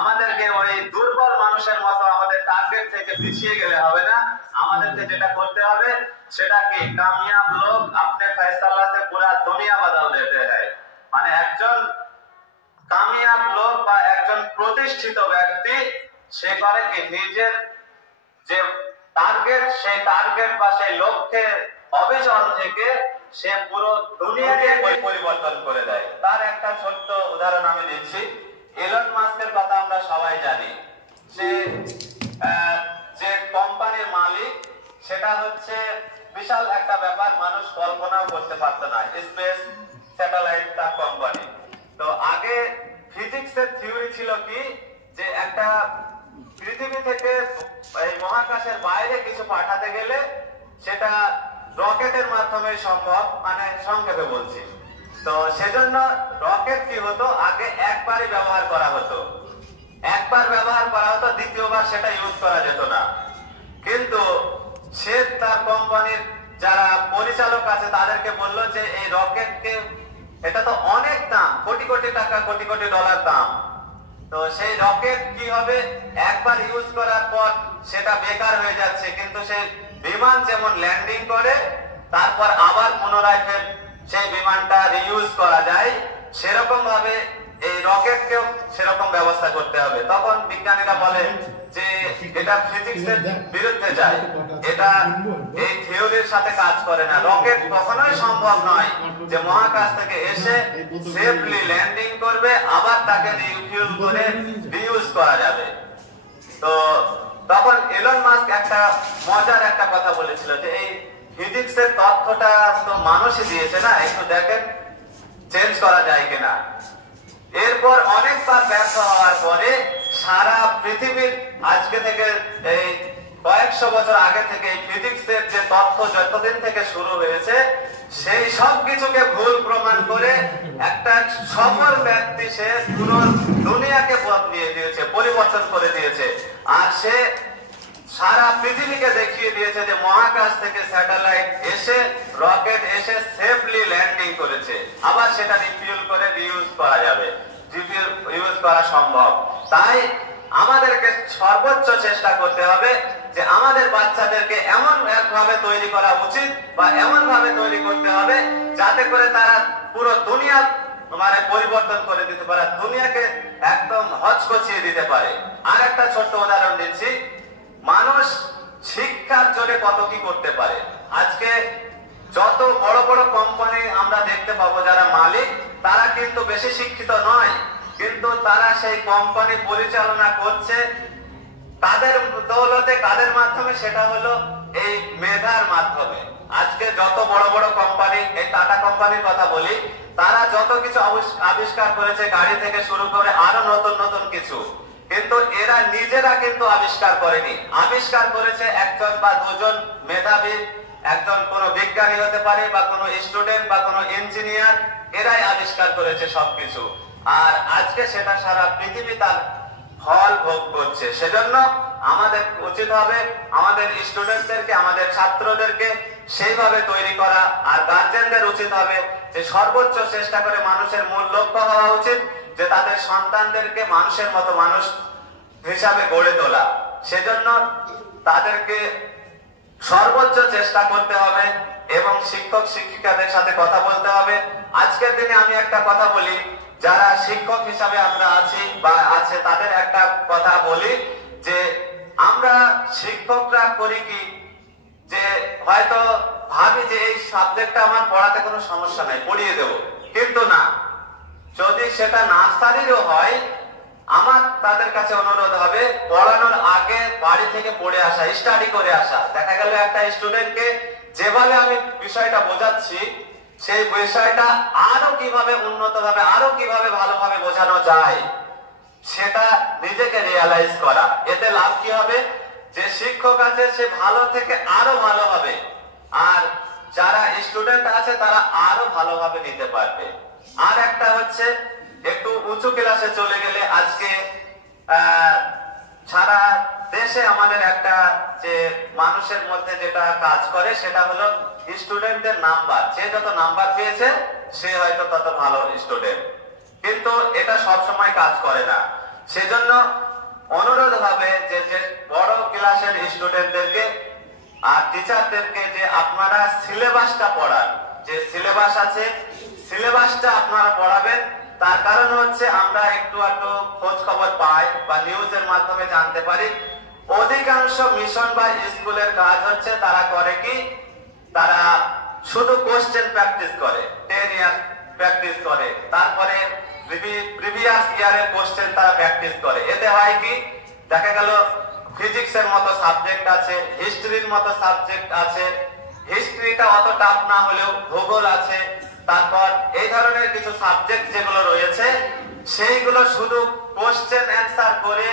আমাদেরকে ওই দুর্বল মানুষের মতো আমাদের টার্গেট থেকে পিছিয়ে গেলে হবে না। আমাদেরকে যেটা করতে হবে সেটা কি, কামিয়াব লোক अपने फैसला से पूरा दुनिया बदल देते हैं। মানে একজন কামিয়াব লোক বা একজন প্রতিষ্ঠিত ব্যক্তি সে করে কি, নিজের যে টার্গেট সেই টার্গেট বা সেই লক্ষ্যের অবিচল থেকে সে পুরো দুনিয়াকে পরিবর্তন করে দেয়। তার একটা ছোট্ট উদাহরণ আমি দিচ্ছি। এলন মাস্কের কথা আমরা সবাই জানি। সে যে কোম্পানির মালিক সেটা হচ্ছে বিশাল একটা ব্যাপার, মানুষ কল্পনাও করতে পারতো না। স্পেস স্যাটেলাইট তার কোম্পানি। তো আগে ফিজিক্সের থিওরি ছিল কি, যে একটা পৃথিবী থেকে এই মহাকাশের বাইরে কিছু পাঠাতে গেলে সেটা রকেটের মাধ্যমে সম্ভব, মানে সংক্ষেপে বলছি। তো সেজন্য রকেট কি হতো, আগে একবারই ব্যবহার করা হতো, একবার ব্যবহার করা হতো, দ্বিতীয়বার সেটা ইউজ করা যেত না। কিন্তু সে তার কোম্পানির যারা পরিচালক আছে তাদেরকে বলল যে এই রকেটকে, এটা তো অনেক দাম, কোটি কোটি টাকা, কোটি কোটি ডলার দাম। তো সেই রকেট কি হবে, একবার ইউজ করার পর সেটা বেকার হয়ে যাচ্ছে, কিন্তু সেই বিমান যেমন ল্যান্ডিং করে তারপর আবার পুনরায় সেই বিমানটা রিইউজ করা যায়, সেরকম ভাবে এই রকেটকেও সেরকম ব্যবস্থা করতে হবে। তখন বিজ্ঞানীরা বলে যে এটা ফিজিক্সের বিরুদ্ধে যায়, এটা এই থিওরির সাথে কাজ করে না। রকেট কখনোই সম্ভব নয় যে মহাকাশ থেকে এসে সেফলি ল্যান্ডিং করবে আবার তাকে রিফিউল করে রিইউজ করা যাবে। তো তখন এলন মাস্ক একটা মজার একটা কথা বলেছিল যে এই ফিজিক্সের তথ্যটা তো মানুষই দিয়েছে না, একটু দেখেন চেঞ্জ করা যায় কিনা। এরপর অনেকবার ব্যর্থ হওয়ার পরে সারা পৃথিবীর আজকে থেকে এই কয়েকশো বছর আগে থেকে ফিজিক্সের যে তথ্য যতদিন থেকে শুরু হয়েছে সেই সব কিছুকে ভুল প্রমাণ করে একটা সফল ব্যক্তি সে পুরো দুনিয়াকে বদলিয়ে দিয়েছে, পরিবর্তন করে দিয়েছে। আর সে সারা পৃথিবীকে দেখিয়ে দিয়েছে যে মহাকাশ থেকে স্যাটেলাইট এসে রকেট এসে সেফলি ল্যান্ডিং করেছে, আবার সেটা রিফিউল করে রিইউজ করা যাবে, ইউজ করা সম্ভব। তাই আমাদেরকে সর্বোচ্চ চেষ্টা করতে হবে যে আমাদের বাচ্চাদেরকে এমন একভাবে তৈরি করা উচিত বা এমন ভাবে তৈরি করতে হবে যাতে করে তারা পুরো দুনিয়া মানে পরিবর্তন করে দিতে পারে, দুনিয়াকে একদম হচকচিয়ে দিতে পারে। আর একটা ছোট্ট উদাহরণ দিচ্ছি, মানুষ শিক্ষার জোরে কত কি করতে পারে। আজকে যত বড় বড় কোম্পানি আমরা দেখতে পাবো যারা মালিক তারা কিন্তু বেশি শিক্ষিত নয়, কিন্তু তারা সেই কোম্পানি পরিচালনা করছে তাদের দৌলতে, কাদের মাধ্যমে, সেটা হলো এই মেধার মাধ্যমে। আজকে যত বড় বড় কোম্পানি, এই টাটা কোম্পানির কথা বলি, তারা যত কিছু আবিষ্কার করেছে গাড়ি থেকে শুরু করে আরো নতুন নতুন কিছু, কিন্তু এরা নিজেরা কিন্তু আবিষ্কার করেনি, আবিষ্কার করেছে একজন বা দুজন মেধাবী, একজন কোনো বিজ্ঞানী হতে পারে বা কোনো স্টুডেন্ট বা কোনো ইঞ্জিনিয়ার, এরাই আবিষ্কার করেছে সবকিছু। আর আজকে সেটা সারা পৃথিবী তার ফল ভোগ করছে। সেজন্য আমাদের উচিত হবে আমাদের স্টুডেন্টদেরকে, আমাদের ছাত্রদেরকে সেইভাবে তৈরি করা। আর গার্জেনদের উচিত হবে যে সর্বোচ্চ চেষ্টা করে মানুষের মূল লক্ষ্য হওয়া উচিত যে তাদের সন্তানদেরকে মানুষের মতো মানুষ হিসাবে গড়ে তোলা। সেজন্য তাদেরকে সর্বোচ্চ চেষ্টা করতে হবে এবং শিক্ষক শিক্ষিকাদের সাথে কথা বলতে হবে। আজকের দিনে আমি একটা কথা বলি, যারা শিক্ষক হিসাবে আমরা আছি বা আছে তাদের একটা কথা বলি যে আমরা শিক্ষকরা করি কি যে হয়তো ভাবি যে এই সাবজেক্টটা আমার পড়াতে কোনো সমস্যা নাই, পড়িয়ে দেব, কিন্তু না, যদি সেটা নার্সারিরও হয় আমার তাদের কাছে অনুরোধ হবে পড়ানোর আগে বাড়ি থেকে পড়ে আসা, স্টাডি করে আসা। দেখা গেল একটা স্টুডেন্টকে যেভাবে আমি বিষয়টা বোঝাচ্ছি সেই বিষয়টা আরো কিভাবে উন্নত ভাবে, আরো কিভাবে ভালোভাবে বোঝানো যায় সেটা নিজেকে রিয়ালাইজ করা। এতে লাভ কি হবে, যে শিক্ষক আছে সে ভালো থেকে আরো ভালো হবে, আর যারা স্টুডেন্ট আছে তারা আরো ভালোভাবে নিতে পারবে। আর একটা হচ্ছে একটু উঁচু ক্লাসে চলে গেলে আজকে সারা দেশে আমাদের একটা যে মানুষের মধ্যে যেটা কাজ করে সেটা হলো স্টুডেন্টদের নাম্বার। যে যত নাম্বার পেয়েছে সে হয়তো তত ভালো স্টুডেন্ট, কিন্তু এটা সব সময় কাজ করে না। সেজন্য অনুরোধ হবে যে বড় ক্লাসের স্টুডেন্টদেরকে আর টিচারদেরকে যে আপনারা সিলেবাসটা পড়ান, যে সিলেবাস আছে সিলেবাসটা আপনারা পড়াবেন। তার কারণ হচ্ছে আমরা একটু একটু খোঁজ খবর পাই বা নিউজের মাধ্যমে জানতে পারি অধিকাংশ মিশন বা স্কুলের কাজ হচ্ছে তারা করে কি, তারা শুধু কোশ্চেন প্র্যাকটিস করে, 10 ইয়ার প্র্যাকটিস করে, তারপরে প্রিভিয়াস ইয়ারের কোশ্চেন তারা প্র্যাকটিস করে। এতে হয় কি, দেখা গেল ফিজিক্সের মতো সাবজেক্ট আছে, হিস্ট্রির মতো সাবজেক্ট আছে, হিস্ট্রিটা অত টাফ না হলেও ভূগোল আছে, তারপর এই ধরনের কিছু সাবজেক্ট যেগুলো রয়েছে সেইগুলো শুধু কোশ্চেন অ্যান্সার করে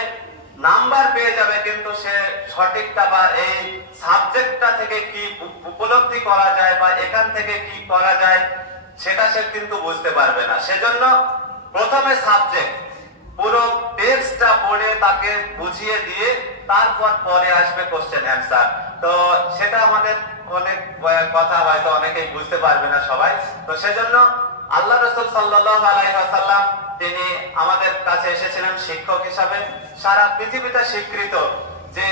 নাম্বার পেয়ে যাবে, কিন্তু সে সঠিকটা বা এই সাবজেক্টটা থেকে কি উপলব্ধি করা যায় বা এখান থেকে কি করা যায় সেটা সে কিন্তু বুঝতে পারবে না। সেজন্য প্রথমে সাবজেক্ট পুরো টেক্সটটা পড়ে তাকে বুঝিয়ে দিয়ে তারপর পরে আসবে কোশ্চেন অ্যান্সার। তো সেটা আমাদের অনেক কথা হয়তো অনেকেই বুঝতে পারবে না সবাই। তো সেজন্য আল্লাহ রাসূল সাল্লাল্লাহু আলাইহি ওয়াসাল্লাম তিনি আমাদের কাছে এসেছিলেন শিক্ষক হিসাবে। সারা পৃথিবীতে স্বীকৃত যে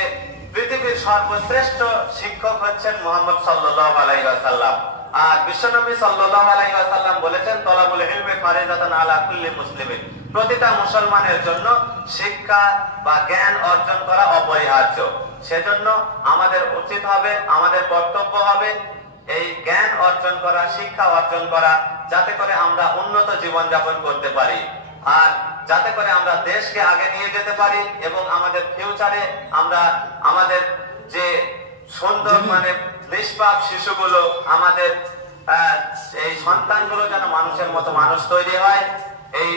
পৃথিবীর সর্বশ্রেষ্ঠ শিক্ষক হচ্ছেন মুহাম্মদ সাল্লাল্লাহু আলাইহি ওয়াসাল্লাম। আর বিশ্বনবী সাল্লাল্লাহু আলাইহি ওয়াসাল্লাম বলেছেন তালাবুল ইলমি ফারিদাতুন আলা কুল্লি মুসলিমিন, প্রতিটা মুসলমানের জন্য শিক্ষা বা জ্ঞান অর্জন করা অপরিহার্য। সেজন্য আমাদের উচিত হবে, আমাদের কর্তব্য হবে এই জ্ঞান অর্জন করা, শিক্ষা অর্জন করা, যাতে করে আমরা উন্নত জীবন যাপন করতে পারি। আর যাতে করে আমরা দেশকে আগে নিয়ে যেতে পারি এবং আমাদের ফিউচারে আমরা আমাদের যে সুন্দর মানে নিষ্পাপ শিশুগুলো আমাদের এই সন্তানগুলো যেন মানুষের মতো মানুষ তৈরি হয়, এই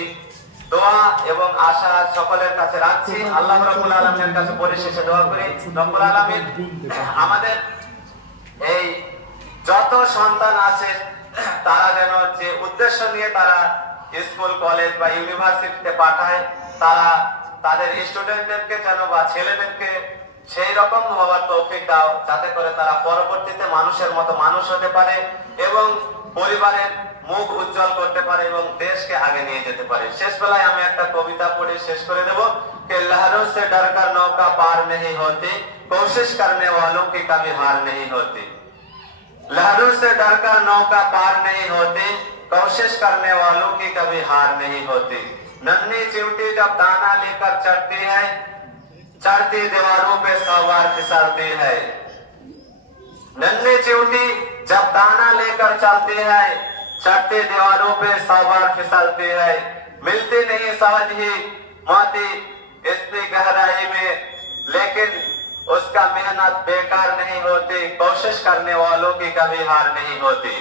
দোয়া এবং আশা সকলের কাছে রাখছি। আল্লাহ রাব্বুল আলামিনের কাছে পরিশেষে দোয়া করি, রব্বুল আলামিন আমাদের এই যত সন্তান আছে তারা যেন যে উদ্দেশ্য নিয়ে তারা স্কুল কলেজ বা ইউনিভার্সিটিতে পাঠায়, তারা তাদের স্টুডেন্টদেরকে যেন বা ছেলেদেরকে সেই রকম হওয়ার তৌফিক দাও যাতে করে তারা পরবর্তীতে মানুষের মতো মানুষ হতে পারে এবং পরিবারের মুখ উজ্জ্বল করতে পারে এবং দেশকে আগে নিয়ে যেতে পারে। শেষ বেলায় আমি একটা কবিতা পড়ে শেষ করে দেব कि लहरों से डरकर नौका पार नहीं होती, कोशिश करने वालों की कभी हार नहीं होती। लहरों से डरकर नौका पार नहीं होती, कोशिश करने वालों की कभी हार नहीं होती। नन्ही चिमटी जब दाना लेकर चढ़ती है, चढ़ती दीवारों पे 100 बार फिसलती है। नन्ही चिमटी जब दाना लेकर चलती है, चढ़ती दीवारों पे 100 बार फिसलती है। मिलती नहीं सहज ही मोती इतनी गहराई में, लेकिन उसका मेहनत बेकार नहीं होती, कोशिश करने वालों की कभी हार नहीं होती।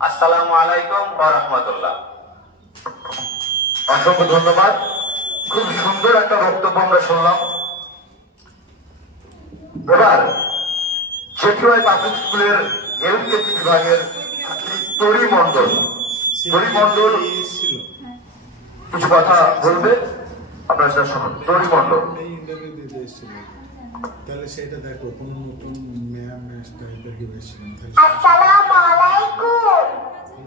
अस्सलामु आलाइकुम व रहमतुल्लाह। অসংখ্য ধন্যবাদ। খুব সুন্দর একটা বক্তব্য আমরা শুনলাম। এবার জেটিওয়াই পাবলিক স্কুলের এলকেজি বিভাগের তরি মণ্ডল কিছু কথা বলবে, আপনারা সেটা শুনুন। তরি মণ্ডল ইন্টারভিউ দিতে এসেছিল, তাহলে সেটা দেখো কোন নতুন ম্যাম টাইপের কি হয়েছিলেন। আসসালামু আলাইকুম।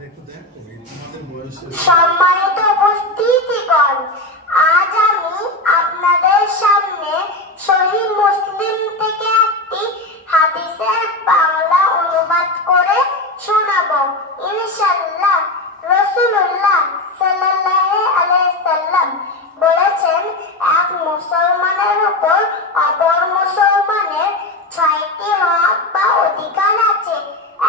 একটু দেখো তোমাদের বয়সে সম্মানিত উপস্থিতিগণ, আজ আমি আপনাদের সামনে সহিহ মুসলিম থেকে একটি হাদিসের বাংলা অনুবাদ করে শোনাবো ইনশাআল্লাহ। রাসূলুল্লাহ সাল্লাল্লাহু আলাইহি সাল্লাম বলেছেন, এক মুসলমানের উপর অপর মুসলমানের 6টি হক বা অধিকার আছে।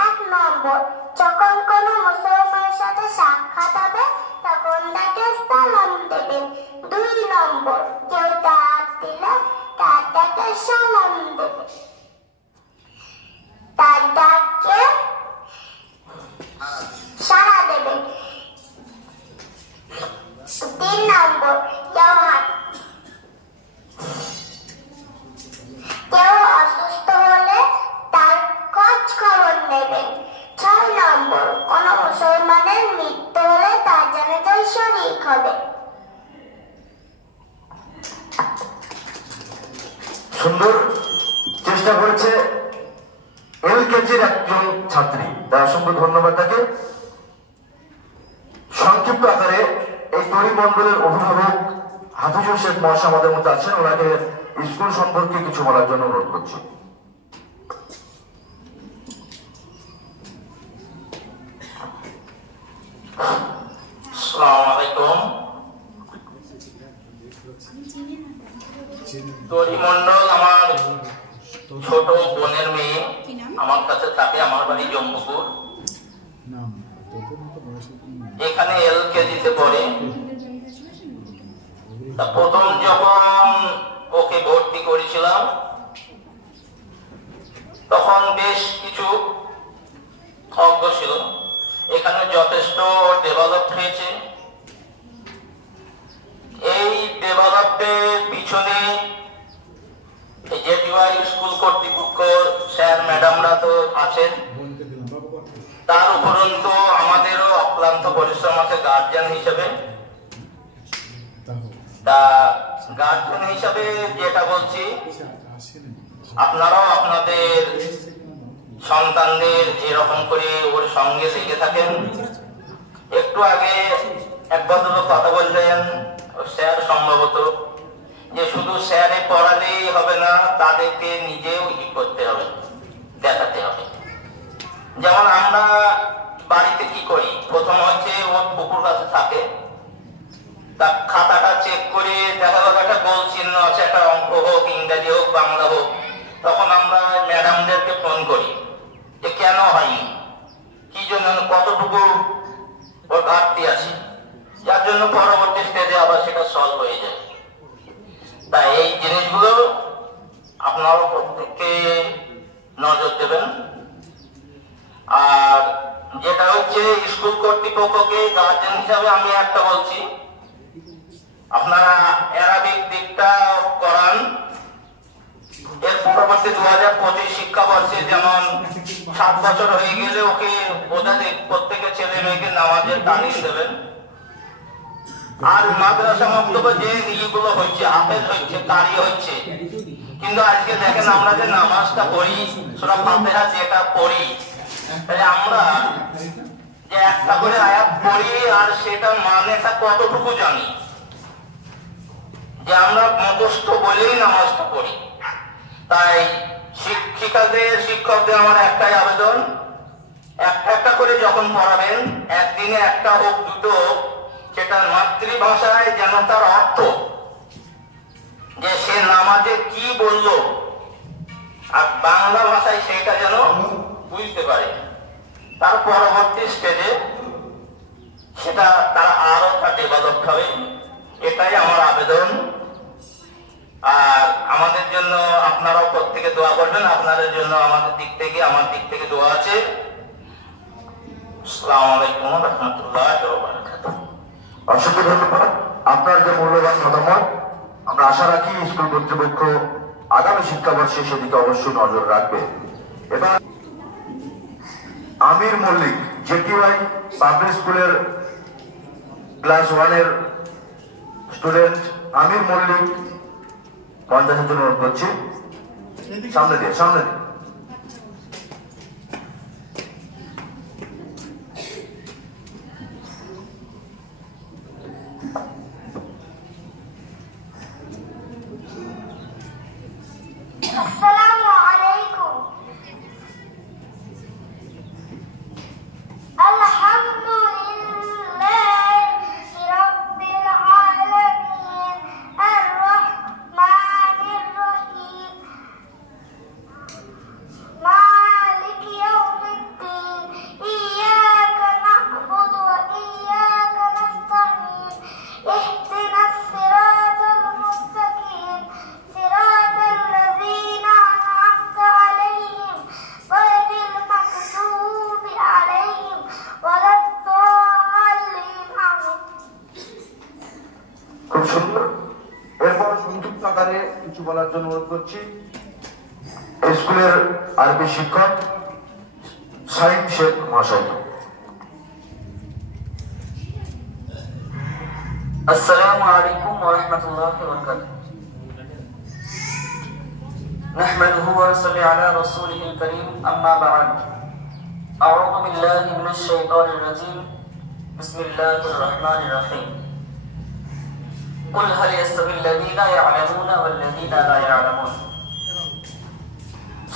1 নম্বর, যখন কোনো মুসলমানের সাথে সাক্ষাৎ হবে তখন তাকে সালাম দেবেন। 2 নম্বর, কেউ ডাক দিলে তাকে সালাম দেবেন, তার ডাককে সাড়া দেবেন। 3 নম্বর, কেউ অসুস্থ হলে তার খোঁজ খবর নেবেন। 6 নম্বর, কোন মুসলমানের মৃত্যু হলে তার জানাজায় শরীক হবে। সুন্দর চেষ্টা করেছে এলকেজির একজন ছাত্রী, তার অসংখ্য ধন্যবাদ তাকে। সংক্ষিপ্ত আকারে এই তরি মণ্ডলের অভিভাবক হাফিজুর শেখ মহাশয় আমাদের মধ্যে আছেন, ওনাকে স্কুল সম্পর্কে কিছু বলার জন্য অনুরোধ করছি। আসসালামু আলাইকুম। তরি মণ্ডল আমার ছোট বোনের মেয়ে, আমার কাছে থাকে, আমার বাড়ি জম্মুপুর। এখানে এলকেজিতে পড়ে। প্রথম যখন ওকে ভর্তি করেছিলাম তখন বেশ কিছু অজ্ঞ ছিল, এখানে যথেষ্ট ডেভেলপ হয়েছে। এই ডেভেলপের পিছনে জেটিওয়াই স্কুল কর্তৃপক্ষ স্যার ম্যাডামরা তো আছেন, তার উপরন্তু আমাদেরও অক্লান্ত পরিশ্রম আছে গার্জিয়ান হিসেবে। তা গার্জিয়ান হিসেবে যেটা বলছি, আপনারাও আপনাদের সন্তানদের এরকম করে ওর সঙ্গে লেগে থাকেন। একটু আগে এক ভদ্রলোক কথা বললেন, স্যার সম্ভবত, যে শুধু স্যারে পড়ালেই হবে না, তাদেরকে নিজেও ই করতে হবে, দেখাতে হবে। যেমন আমরা বাড়িতে কি করি, প্রথম হচ্ছে ওর পুকুর কাছে থাকে, তার খাতাটা চেক করে দেখা গেল একটা গোল চিহ্ন আছে, একটা অঙ্ক হোক, ইংরেজি হোক, বাংলা হোক, তখন আমরা ম্যাডামদেরকে ফোন করি যে কেন হয়নি, কি জন্য, কতটুকু ওর ঘাটতি আছে। যার জন্য পরবর্তী স্টেজে আবার সেটা সলভ হয়ে যায়। তাই এই জিনিসগুলো আপনারা প্রত্যেককে নজর দেবেন। আর যেটা হচ্ছে স্কুল কর্তৃপক্ষকে গার্জেন হিসাবে আমি একটা বলছি, আপনারা অ্যারাবিক দিকটা করান। এর পরবর্তী 2025 শিক্ষাবর্ষে যেমন 7 বছর হয়ে গেলে ওকে বোঝাতে প্রত্যেকের ছেলে মেয়েকে নামাজের তালিম দেবেন। আর মাদ্রাসা মক্তব্য যে ইগুলো হচ্ছে, হাফেজ হচ্ছে, কারি হচ্ছে, কিন্তু আজকে দেখেন আমরা যে নামাজটা পড়ি, সূরা ফাতিহা যেটা পড়ি, তাহলে আমরা যে একটা করে আয়াত পড়ি আর সেটা মানেটা কতটুকু জানি, যে আমরা মুখস্থ বলেই নামাজটা পড়ি। তাই শিক্ষকদের আমার একটাই আবেদন, একটা করে যখন পড়াবেন, একদিনে একটা হোক দুটো হোক, সেটা মাতৃভাষায় যেন তার অর্থ, যে সে নামাজে কি বলল, আর বাংলা ভাষায় সেটা যেন বুঝতে পারে। তার পরবর্তী স্টেজে সেটা তারা আরো ডেভেলপ হবে, এটাই আমার আবেদন। আর আমাদের জন্য আপনারাও প্রত্যেকে দোয়া করবেন। আপনাদের জন্য আমাদের দিক থেকে, আমার দিক থেকে দোয়া আছে। আসসালামু আলাইকুম ওয়া রাহমাতুল্লাহি ওয়া বারাকাতুহু। অসংখ্য ধন্যবাদ আপনার যে মূল্যবান মতামত। আমরা আশা রাখি স্কুল কর্তৃপক্ষ আগামী শিক্ষাবর্ষে সেদিকে অবশ্যই নজর রাখবে। এবার আমির মল্লিক, জেটিওয়াই পাবলিক স্কুলের ক্লাস 1-এর স্টুডেন্ট আমির মল্লিক মঞ্চের জন্য অনুরোধ করছি। সামনে দিয়ে। আসসালামু আলাইকুম। আলহামদুলিল্লাহি রাব্বিল আলামিন আর রহমানির রহিম মালিক ইয়াউমিদ্দিন ইয়্যাকা না'বুদু ওয়া ইয়্যাকা নাস্তাঈন ইহদিনাস সিরাতাল মুস্তাকিম সিরাতাল লাযীনা আন'আমতা আলাইহিম গায়রিল মাগদুবি আলাইহিম ওয়ালাদ-দাল্লিন। আমিন। খুব সুন্দর। এরপর সংক্ষিপ্ত আকারে কিছু বলার জন্য অনুরোধ করছি স্কুলের আরবি শিক্ষক সাইম শেখ মহাশয়। আসসালামু আলাইকুম ওয়া রাহমাতুল্লাহি ওয়া বারাকাতুহু। নাহমাদুহু ওয়া নুসাল্লি আলা রাসূলিহিল কারীম, আম্মা বা'দ। আউযু বিল্লাহি মিনাশ শাইতানির রাজীম। বিসমিল্লাহির রাহমানির রাহিম। কুল হাল ইয়াস্তাবিল্লাযীনা ইয়া'লামুনা ওয়াল্লাযীনা লা ইয়া'লামুন।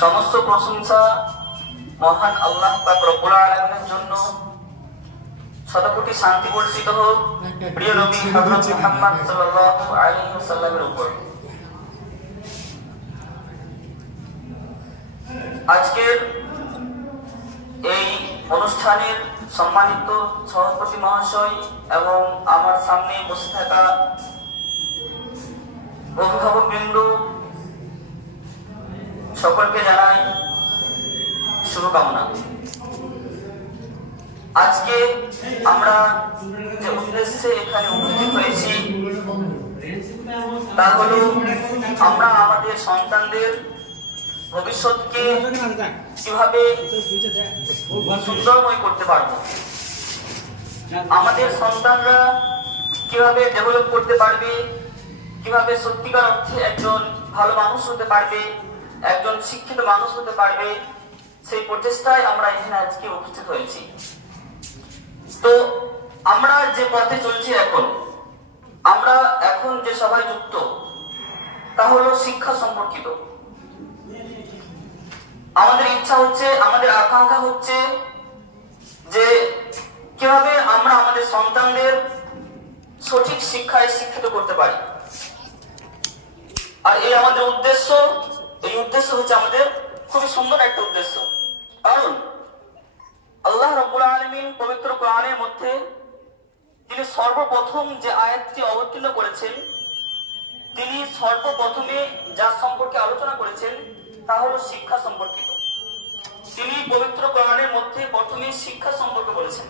সমস্ত প্রশংসা মহান আল্লাহ পাক রব্বুল আলামিনের জন্য। শতকোটি শান্তি বর্ষিত হোক প্রিয় নবী হযরত মুহাম্মদ সাল্লাল্লাহু আলাইহি ওয়াসাল্লামের উপর। আজকের এই অনুষ্ঠানের সম্মানিত সভাপতি মহাশয় এবং আমার সামনে বসে থাকা অভিভাবকবৃন্দ সকলকে জানাই শুভকামনা। আজকে আমরা যে উদ্দেশ্যে এখানে উপস্থিত হয়েছি তা হলো আমরা আমাদের সন্তানদের ভবিষ্যৎকে কিভাবে সুন্দরময় করতে পারবো, আমাদের সন্তানরা কিভাবে ডেভেলপ করতে পারবে, কিভাবে সত্যিকার অর্থে একজন ভালো মানুষ হতে পারবে, একজন শিক্ষিত মানুষ হতে পারবে, সেই প্রচেষ্টায় আমরা এখানে আজকে উপস্থিত হয়েছি। তো আমরা যে পথে চলছি, আমরা এখন যে সবাই যুক্ত তা হলো শিক্ষা সম্পর্কিত। আমাদের ইচ্ছা হচ্ছে, আমাদের আকাঙ্ক্ষা হচ্ছে যে কিভাবে আমরা আমাদের সন্তানদের সঠিক শিক্ষায় শিক্ষিত করতে পারি। আর এই আমাদের উদ্দেশ্য, এই উদ্দেশ্য হচ্ছে আমাদের খুবই সুন্দর একটা উদ্দেশ্য। কারণ আল্লাহ রাব্বুল আলামিন পবিত্র কোরআনের মধ্যে তিনি সর্বপ্রথম যে আয়াতটি অবতীর্ণ করেছেন, তিনি সর্বপ্রথমে যার সম্পর্কে আলোচনা করেছেন তা হলো শিক্ষা সম্পর্কিত। তিনি পবিত্র কোরআনের মধ্যে প্রথমে শিক্ষা সম্পর্কে বলেছেন।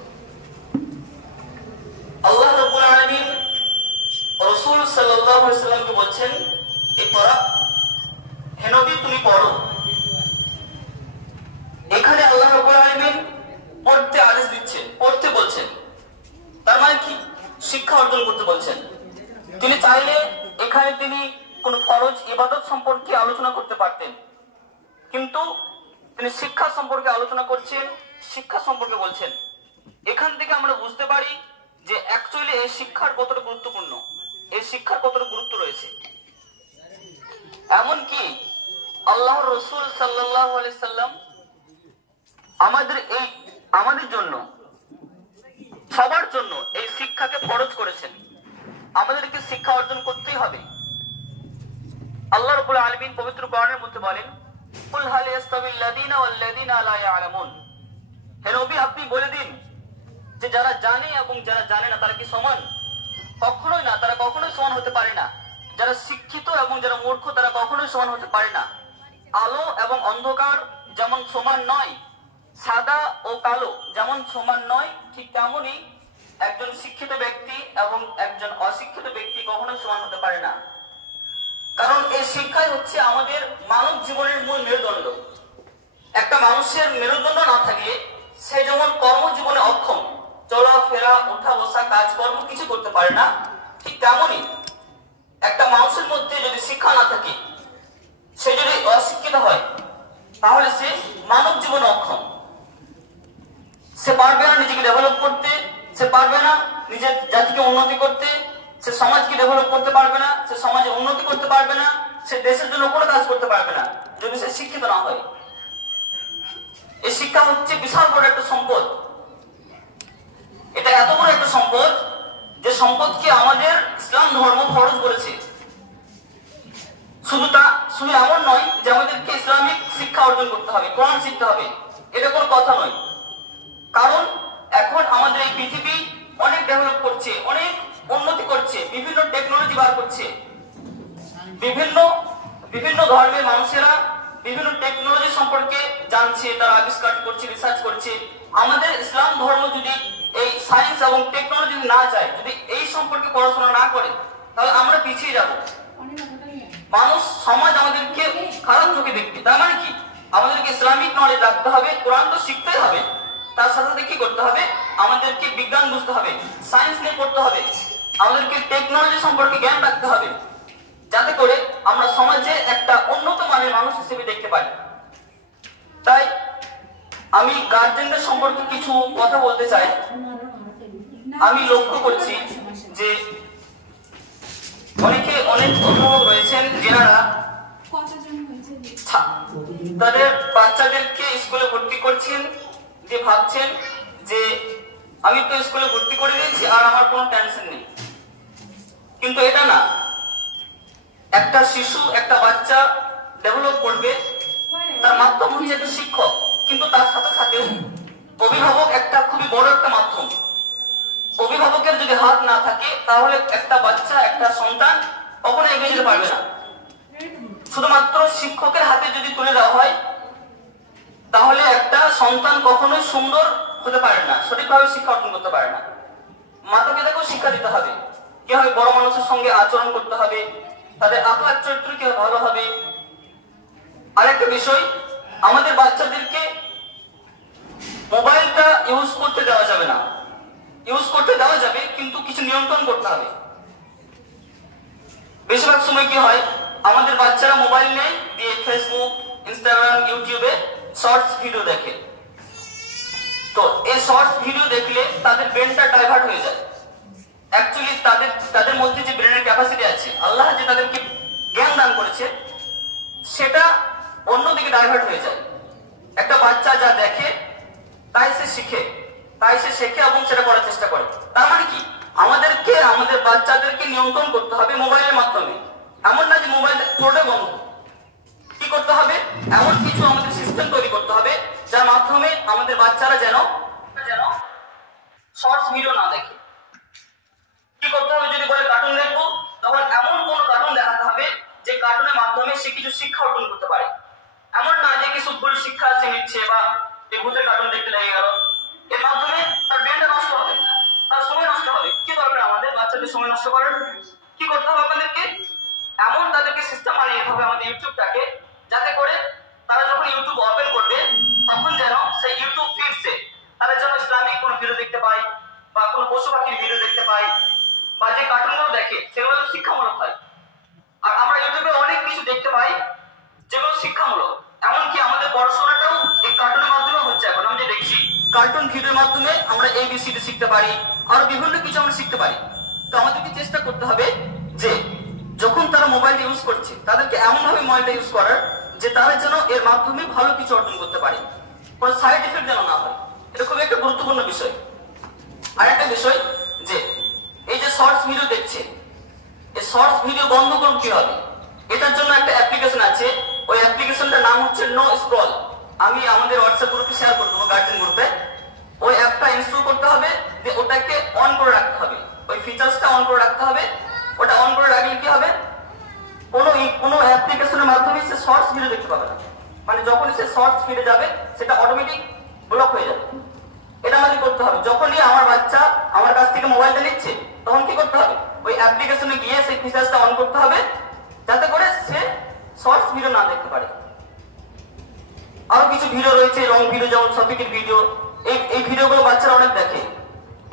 আল্লাহ রাব্বুল আলামিন রাসূল সাল্লাল্লাহু আলাইহি ওয়াসাল্লামকে বলছেন, ইকরা, হে নবী তুমি পড়ো। এখানে আল্লাহ রাব্বুল আলামিন পড়তে আদেশ দিচ্ছেন, পড়তে বলছেন। তার মানে কি? শিক্ষা অর্জন করতে বলছেন। তিনি চাইলে এখানে তিনি কোন ফরজ ইবাদত সম্পর্কে আলোচনা করতে পারতেন, কিন্তু তিনি শিক্ষা সম্পর্কে আলোচনা করছেন, শিক্ষা সম্পর্কে বলছেন। এখান থেকে আমরা বুঝতে পারি যে অ্যাকচুয়ালি এই শিক্ষার কতটা গুরুত্বপূর্ণ, এই শিক্ষার কতটা গুরুত্ব রয়েছে। এমনকি আল্লাহ রাসূল সাল্লাল্লাহু আলাইহি সাল্লাম আমাদের জন্য, সবার জন্য এই শিক্ষাকে ফরজ করেছেন। আমাদেরকে শিক্ষা অর্জন করতেই হবে। আল্লাহ রাব্বুল আলামিন পবিত্র কোরআনের মধ্যে বলেন, কুল হাল ইয়াস্তাবিল লাযিনা ওয়াল লাযিনা লা ইয়ালামুন। হে নবী আপনি বলে দিন যে যারা জানে এবং যারা জানে না তারা কি সমান? কখনোই না, তারা কখনোই সমান হতে পারে না। যারা শিক্ষিত এবং যারা মূর্খ তারা কখনোই সমান হতে পারে না। আলো এবং অন্ধকার যেমন সমান নয়, সাদা ও কালো যেমন সমান নয়, ঠিক তেমনই একজন শিক্ষিত ব্যক্তি এবং একজন অশিক্ষিত ব্যক্তি কখনোই সমান হতে পারে না। কারণ এই শিক্ষাই হচ্ছে আমাদের মানব জীবনের মূল মেরুদণ্ড। একটা মানুষের মেরুদণ্ড না থাকলে সে যেমন কর্মজীবনে অক্ষম, চলাফেরা, উঠা বসা, কাজকর্ম কিছু করতে পারে না, ঠিক তেমনই একটা মানুষের মধ্যে যদি শিক্ষা না থাকে, সে যদি অশিক্ষিত হয়, তাহলে সে মানব জীবনে অক্ষম। সে পারবে না নিজেকে ডেভেলপ করতে, সে পারবে না নিজের জাতিকে উন্নতি করতে, সে সমাজকে ডেভেলপ করতে পারবে না, সে সমাজে উন্নতি করতে পারবে না, সে দেশের জন্য কোনো কাজ করতে পারবে না যদি সে শিক্ষিত না হয়। এই শিক্ষা হচ্ছে বিশাল বড় একটা সম্পদ। এটা এত বড় একটা সম্পদ যে সম্পদকে আমাদের ইসলাম ধর্ম ফরজ করেছে। শুধু এমন নয় যে আমাদেরকে ইসলামিক শিক্ষা অর্জন করতে হবে, কোরআন শিখতে হবে, এটা কোনো কথা নয়। কারণ এখন আমাদের এই পৃথিবী অনেক ডেভেলপ করছে, অনেক উন্নতি করছে, বিভিন্ন টেকনোলজি বার করছে। বিভিন্ন ধর্মের মানুষেরা বিভিন্ন টেকনোলজি সম্পর্কে জানছে, তারা আবিষ্কার করছে, রিসার্চ করছে। আমাদের ইসলাম ধর্ম যদি এই সায়েন্স এবং টেকনোলজি না যায়, যদি এই সম্পর্কে পড়াশোনা না করে, তাহলে আমরা পিছিয়ে যাব। মানুষ সমাজ আমাদেরকে খারাপ চোখে দেখবে। তার মানে কি? আমাদেরকে ইসলামিক নলেজ রাখতে হবে, কোরআন তো শিখতেই হবে, তার সাথে সাথে কি করতে হবে? আমাদেরকে বিজ্ঞান বুঝতে হবে, সায়েন্স নিয়ে পড়তে হবে, আমাদেরকে টেকনোলজি সম্পর্কে জ্ঞান রাখতে হবে, যাতে করে আমরা সমাজে একটা উন্নত মানের মানুষ হিসেবে দেখতে পাই। তাই আমি গার্জেনদের সম্পর্কে কিছু কথা বলতে চাই। আমি লক্ষ্য করছি যে অনেক অভিভাবক রয়েছেন যারা তাদের বাচ্চাদেরকে স্কুলে ভর্তি করছেন, যে ভাবছেন যে আমি তো স্কুলে ভর্তি করে দিয়েছি আর আমার কোনো টেনশন নেই। কিন্তু এটা না। একটা শিশু, একটা বাচ্চা ডেভেলপ করবে, তার মাধ্যম হচ্ছে একটা শিক্ষক, কিন্তু তার সাথে সাথে অভিভাবক একটা খুবই বড় একটা মাধ্যম। অভিভাবকের যদি হাত না থাকে তাহলে একটা বাচ্চা, একটা সন্তান কখনো এগিয়ে যেতে পারবে না। শুধুমাত্র শিক্ষকের হাতে যদি তুলে দেওয়া হয় তাহলে একটা সন্তান কখনোই সুন্দর হতে পারে না, সঠিকভাবে শিক্ষা অর্জন করতে পারে না। মাতা পিতাকেও শিক্ষা দিতে হবে কিভাবে বড় মানুষের সঙ্গে আচরণ করতে হবে, তাদের আখলাক চরিত্র কিভাবে ভালো হবে। আরেকটা বিষয়, আমাদের বাচ্চাদেরকে মোবাইলটা ইউজ করতে দেওয়া যাবে না। ইউজ করতে দেওয়া যাবে, কিন্তু কিছু নিয়ন্ত্রণ করতে হবে। বেশিরভাগ সময় কি হয়, আমাদের বাচ্চারা মোবাইল নেয়, দিয়ে ফেসবুক, ইনস্টাগ্রাম, ইউটিউবে শর্টস ভিডিও দেখে। তো এই শর্টস ভিডিও দেখলে তাদের ব্রেনটা ডাইভার্ট হয়ে যায়। অ্যাকচুয়ালি তাদের মধ্যে যে ব্রেনের ক্যাপাসিটি আছে, আল্লাহ যে তাদেরকে জ্ঞান দান করেছে, সেটা অন্যদিকে ডাইভার্ট হয়ে যায়। একটা বাচ্চা যা দেখে তাই সে শিখে, এবং সেটা করার চেষ্টা করে। তার মানে কি? আমাদেরকে আমাদের বাচ্চাদেরকে নিয়ন্ত্রণ করতে হবে মোবাইলের মাধ্যমে। এমন না যে মোবাইল পুরোটাই বন্ধ। কি করতে হবে? এমন কিছু আমাদের সিস্টেম তৈরি করতে হবে যার মাধ্যমে আমাদের বাচ্চারা যেন শর্টস ভিডিও না দেখে। কি করতে হবে? যদি বলে কার্টুন দেখবো, তখন এমন কোন কার্টুন দেখাতে হবে যে কার্টুনের মাধ্যমে সে কিছু শিক্ষা অর্জন করতে পারে। এমন না যে কিছু ভুল শিক্ষা সে নিচ্ছে বা এই ভূতের কার্টুন দেখতে লেগে গেল, এর মাধ্যমে তার ব্রেনটা নষ্ট হবে, তার সময় নষ্ট হবে। কি দরকার আমাদের বাচ্চাদের সময় নষ্ট করার? কি করতে হবে আমাদেরকে? এমন তাদেরকে সিস্টেম বানিয়ে দিতে হবে আমাদের ইউটিউবটাকে, যাতে করে তারা যখন ইউটিউব ওপেন করবে তখন যেন সেই ইউটিউব ফিডসে তারা যেন ইসলামিক কোনো ভিডিও দেখতে পায় বা কোনো পশু পাখির ভিডিও দেখতে পায়, বা যে কার্টুনগুলো দেখে সেগুলো শিক্ষামূলক হয়। আর আমরা ইউটিউবে অনেক কিছু দেখতে পাই যেগুলো শিক্ষামূলক, এমনকি আমাদের পড়াশোনাটাও এই কার্টুনের মাধ্যমে হচ্ছে। এখন আমি যে দেখছি কার্টুন ভিডিওর মাধ্যমে আমরা ABCD শিখতে পারি, আর বিভিন্ন কিছু আমরা শিখতে পারি। তো আমাদেরকে চেষ্টা করতে হবে যে যখন তারা মোবাইল ইউজ করছে তাদেরকে এমন ভাবে মোবাইলটা ইউজ করার যে তারা যেন এর মাধ্যমে ভালো কিছু অর্জন করতে পারে, কোনো সাইড এফেক্ট যেন না হয়। এটা খুবই একটা গুরুত্বপূর্ণ বিষয়। আর একটা বিষয় যে এই যে শর্টস ভিডিও দেখছে, এই শর্টস ভিডিও বন্ধ করুন কি হবে? এটার জন্য একটা অ্যাপ্লিকেশন আছে, ওই অ্যাপ্লিকেশনটার নাম হচ্ছে নো স্ক্রল। আমি আমাদের হোয়াটসঅ্যাপ গ্রুপে শেয়ার করে দেবো, গার্জেন গ্রুপে। ওই অ্যাপটা ইনস্টল করতে হবে, যে ওটাকে অন করে রাখতে হবে, ওই ফিচার্সটা অন করে রাখতে হবে। ওটা অন করে রাখলে কি হবে? কোনো অ্যাপ্লিকেশনের মাধ্যমে সে শর্টস ভিডিও দেখতে পাবে না, মানে যখন সে শর্টস ফিরে যাবে সেটা অটোমেটিক ব্লক হয়ে যাবে। এটা আমাদের করতে হবে। যখনই আমার বাচ্চা আমার কাছ থেকে মোবাইলটা নিচ্ছে তখন কি করতে হবে? ওই অ্যাপ্লিকেশনে গিয়ে সেই ফিচার্সটা অন করতে হবে, যাতে করে সে শর্টস ভিডিও না দেখতে পারে। আরো কিছু ভিডিও রয়েছে, লং ভিডিও, যেমন টপিকের ভিডিও। এই ভিডিওগুলো বাচ্চারা অনেক দেখে,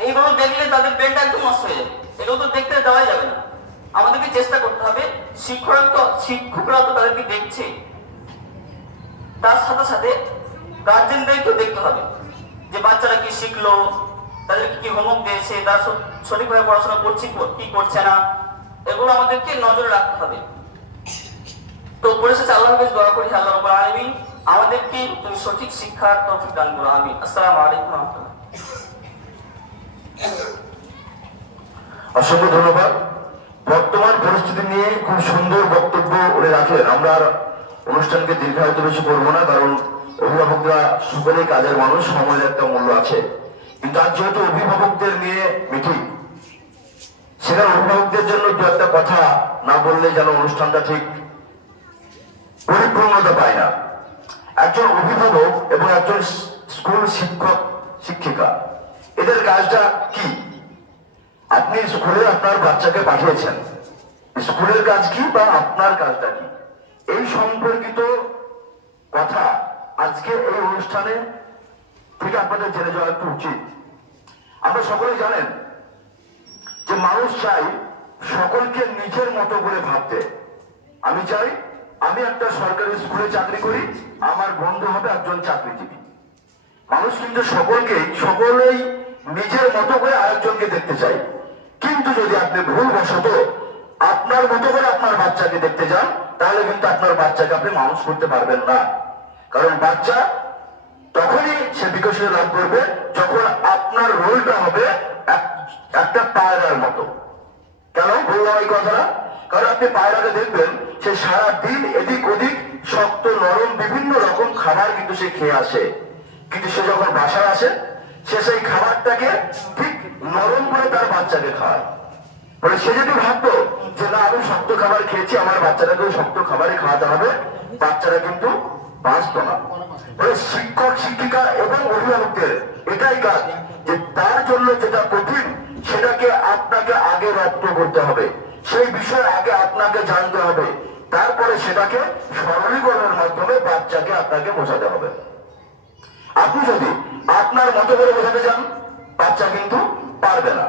এইগুলো দেখলে তাদের ব্রেনটা একদম নষ্ট হয়ে যাবে। এগুলো তো দেখতে দেওয়াই যাবে না। আমাদেরকে চেষ্টা করতে হবে, শিক্ষকরা তো তাদেরকে দেখছে, তার সাথে সাথে গার্জেনদেরকেও দেখতে হবে যে বাচ্চারা কি শিখলো, তাদেরকে কি হোমওয়ার্ক দিয়েছে, তারা সঠিকভাবে পড়াশোনা করছে কি করছে না, এগুলো আমাদেরকে নজরে রাখতে হবে। তো পরিশেষে আল্লাহ হাফেজ দোয়া করি, আল্লাহ রাব্বুল আলামিন আমাদেরকে তুমি সঠিক শিক্ষার তৌফিক দান করো। আমিন। আসসালামু আলাইকুম ওয়া রাহমাতুল্লাহ। অসংখ্য ধন্যবাদ। বর্তমান পরিস্থিতি নিয়ে খুব সুন্দর বক্তব্য উনি রাখেন। আমরা অনুষ্ঠানকে দীর্ঘায়িত বেশি করবো না, কারণ অভিভাবকরা সকলেই কাজের মানুষ, সময়ের একটা মূল্য আছে। কিন্তু আজ যেহেতু অভিভাবকদের নিয়ে মিটিং, সেখানে অভিভাবকদের জন্য দু একটা কথা না বললে যেন অনুষ্ঠানটা ঠিক পরিপূর্ণতা পায় না। একজন অভিভাবক এবং একজন স্কুল শিক্ষক শিক্ষিকা, এদের কাজটা কি? আপনি স্কুলে আপনার বাচ্চাকে পাঠিয়েছেন, স্কুলের কাজ কি বা আপনার কাজটা কি, এই সম্পর্কিত কথা আজকে এই অনুষ্ঠানে থেকে আপনাদের জেনে যাওয়া একটু উচিত। আমরা সকলে জানেন যে মানুষ চাই সকলকে নিজের মতো করে ভাবতে। আমি চাই আমি একটা সরকারি স্কুলে চাকরি করি, আমার বন্ধু হবে একজন চাকরিজীবী। মানুষ কিন্তু সকলেই নিজের মতো করে আরেকজনকে দেখতে চাই। কিন্তু যদি আপনি ভুলবশত আপনার মতো করে আপনার বাচ্চাকে দেখতে যান, তাহলে কিন্তু আপনার বাচ্চাকে আপনি মানুষ করতে পারবেন না। কারণ বাচ্চা তখনই সে বিকশিত লাভ করবে যখন আপনার রোলটা হবে একটা পায়রার মতো। কেন বললাম এই কথাটা? কারণ আপনি পায়রাকে দেখবেন, সে সারা দিন এদিক ওদিক শক্ত নরম বিভিন্ন রকম খাবার কিন্তু সে খেয়ে আসে, কিন্তু সে যখন বাসায় আসে সে সেই খাবারটাকে ঠিক নরম করে তার বাচ্চাকে খাওয়ায়। বলে সে যদি ভাবতো যে না আমি শক্ত খাবার খেয়েছি, আমার বাচ্চাটাকেও শক্ত খাবারই খাওয়াতে হবে, বাচ্চারা কিন্তু বাঁচত না। বলে শিক্ষক শিক্ষিকা এবং অভিভাবকদের এটাই কাজ যে তার জন্য যেটা কঠিন সেটাকে আপনাকে আগে রপ্ত করতে হবে, সেই বিষয়ে আগে আপনাকে জানতে হবে, তারপরে সেটাকে সরলীকরণের মাধ্যমে বাচ্চাকে আপনাকে বোঝাতে হবে। আপনি যদি আপনার মতো করে বোঝাতে যান, বাচ্চা কিন্তু পারবে না।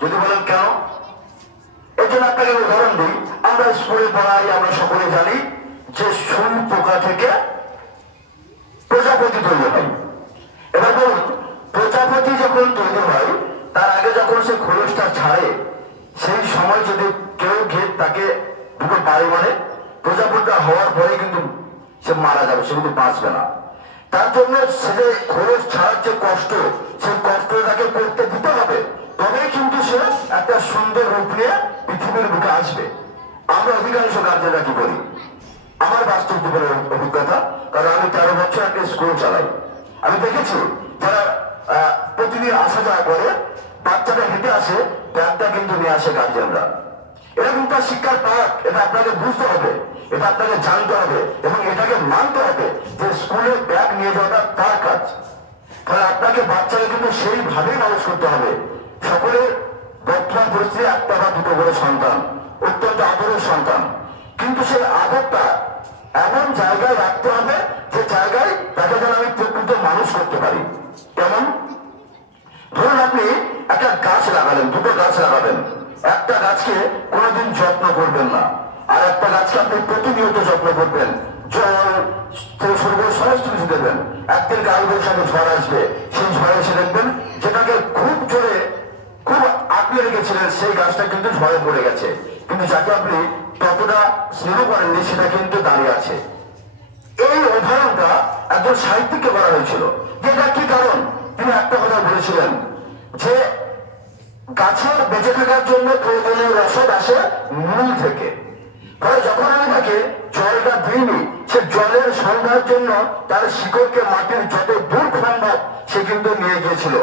যদি বলেন কেন, এই জন্য আপনাকে উদাহরণ দিই। আমরা স্কুলে পড়াই, আমরা সকলে জানি যে সুই পোকা থেকে প্রজাপতি তৈরি হয়। এবার বলুন, প্রজাপতি যখন তৈরি হয় তার আগে যখন সে খোলসটা ছাড়ে, সেই সময় যদি কেউ গিয়ে তাকে দুটো বাড়ি মানে প্রজাপতিটা হওয়ার পরে কিন্তু সে মারা যাবে, সে কিন্তু বাঁচবে না। তার জন্য সে খোলস ছাড়ার যে কষ্ট, সেই কষ্টটাকে করতে দিতে হবে, তবেই কিন্তু সে একটা সুন্দর রূপ নিয়ে পৃথিবীর বুকে আসবে। আমরা অধিকাংশ গার্জেনরা কি করি, আমার বাস্তব জীবনের অভিজ্ঞতা, কারণ আমি 13 বছর একটা স্কুল চালাই। আমি দেখেছি যারা প্রতিদিন আসা যাওয়া করে, বাচ্চাটা হেঁটে আসে, ব্যাগটা কিন্তু নিয়ে আসে গার্জিয়ানরা। এটা কিন্তু তার শিক্ষার পাঠ, এটা আপনাকে বুঝতে হবে, এটা আপনাকে জানতে হবে এবং এটাকে মানতে হবে যে স্কুলে ব্যাগ নিয়ে যাওয়াটা তার কাজ। তাহলে আপনাকে বাচ্চাকে কিন্তু সেইভাবেই মানুষ করতে হবে। সকলের বর্তমান পরিস্থিতি একটা বা দুটো করে সন্তান, অত্যন্ত আদরের সন্তান, কিন্তু সেই আদরটা এমন জায়গায় রাখতে হবে যে জায়গায় তাকে যেন আমি প্রকৃত মানুষ করতে পারি। কেমন? ধরুন আপনি একটা গাছ লাগালেন, দুটো গাছ লাগাবেন, একটা গাছকে কোনোদিন যত্ন করবেন না, আর একটা গাছকে আপনি প্রতিনিয়ত যত্ন করবেন, জল থেকে শুরু করে সমস্ত কিছু দেবেন। একদিন কালবৈশাখী ঝড় আসবে, সেই ঝড়ে এসে দেখবেন যেটাকে খুব জোরে খুব আঁকড়ে রেখেছিলেন সেই গাছটা কিন্তু ঝড়ে পড়ে গেছে, কিন্তু যাকে আপনি ততটা স্নেহ করেননি সেটা কিন্তু দাঁড়িয়ে আছে। এই উদাহরণটা একজন সাহিত্যিককে করা হয়েছিল। যেটা কি কারণ? তিনি একটা কথা বলেছিলেন যে গাছের বেঁচে থাকার জন্য প্রয়োজনীয় রসদ আসে মূল থেকে। ফলে যখন আমি তাকে জলটা দিইনি, সে জলের সন্ধার জন্য তার শিকড়কে মাটির যত দূর সম্ভব সে কিন্তু নিয়ে গিয়েছিল।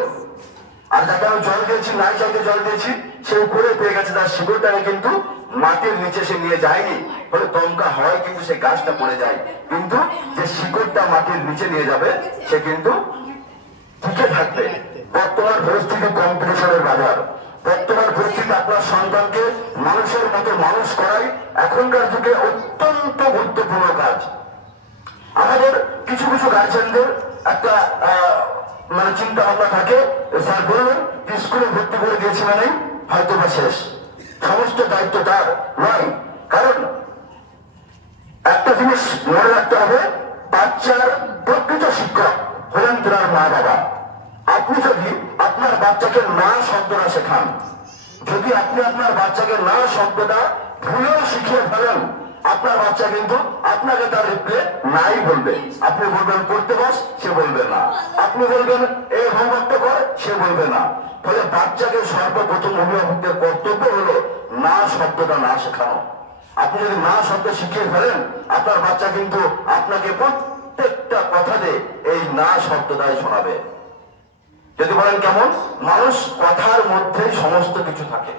আর যাকে আমি জল দিয়েছি, নাই চাইতে জল দিয়েছি, সে উপরে পেয়ে গেছে, তার শিকড়টাকে কিন্তু মাটির নিচে সে নিয়ে যায়নি। ফলে দমকা হয় কিন্তু সে গাছটা পড়ে যায়, কিন্তু যে শিকড়টা মাটির নিচে নিয়ে যাবে সে কিন্তু টিকে থাকবে। বর্তমান পরিস্থিতি কম্পিটিশনের বাজার। বর্তমান পরিস্থিতি আপনার সন্তানকে মানুষের মতো মানুষ করাই এখনকার যুগে অত্যন্ত গুরুত্বপূর্ণ কাজ। আমাদের কিছু কিছু গার্জেনদের একটা মানে চিন্তা ভাবনা থাকে, স্যার বললেন স্কুলে ভর্তি করে দিয়েছি মানে হয়তো বা শেষ, সমস্ত দায়িত্ব তার নয়। কারণ একটা জিনিস মনে রাখতে হবে, বাচ্চার প্রকৃত শিক্ষক হলেন তার মা বাবা। আপনি যদি আপনার বাচ্চাকে না শব্দটা শেখান, যদি আপনি আপনার বাচ্চাকে না শব্দটা ভুলেও শিখিয়ে ফেলেন, আপনার বাচ্চা কিন্তু আপনাকে তার রিপ্লে নাই বলবে। আপনি বলবেন পড়তে বস, সে বলবে না। আপনি বলবেন এই হোমওয়ার্কটা কর, সে বলবে না। ফলে বাচ্চাকে সর্বপ্রথম অভিভাবকদের কর্তব্য হলো না শব্দটা না শেখানো। আপনি যদি না শব্দ শিখিয়ে ফেলেন, আপনার বাচ্চা কিন্তু আপনাকে প্রত্যেকটা কথাতে এই না শব্দটাই শোনাবে। যদি বলেন কেমন? মানুষ কথার মধ্যেই সমস্ত কিছু থাকে,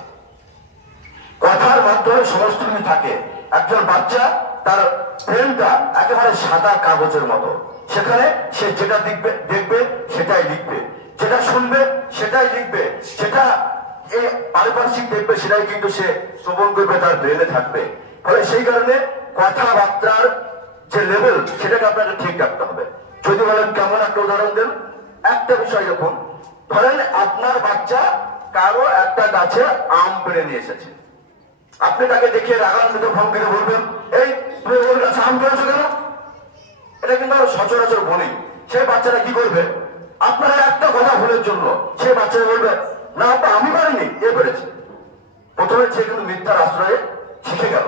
কথার মাধ্যমে সমস্ত কিছু থাকে। একজন বাচ্চা তার ব্রেনটা একেবারে সাদা কাগজের মতো, সেখানে সে যেটা দেখবে সেটাই লিখবে, যেটা শুনবে সেটাই লিখবে, যেটা পারিপার্শ্বিক দেখবে সেটাই কিন্তু সে শ্রবণ করবে, তার ব্রেনে থাকবে। ফলে সেই কারণে কথাবার্তার যে লেভেল সেটাকে আপনাকে ঠিক রাখতে হবে। যদি বলেন কেমন, একটা উদাহরণ দেন। একটা বিষয় দেখুন, ধরেন আপনার বাচ্চা কারো একটা গাছে আম পেড়ে নিয়ে এসেছে, আপনি তাকে দেখে রাগান্বিত ভঙ্গিতে বলবেন এই তুমি ওর কাছে আম পেড়েছো কেন? এটা কিন্তু আমরা সচরাচর বলি। সেই বাচ্চারা কি করবে? আপনারা একটা কথা ভুলের জন্য সেই বাচ্চারা বলবে না আপা আমি পারিনি, এ পেরেছে। প্রথমে সে কিন্তু মিথ্যার আশ্রয়ে শিখে গেল।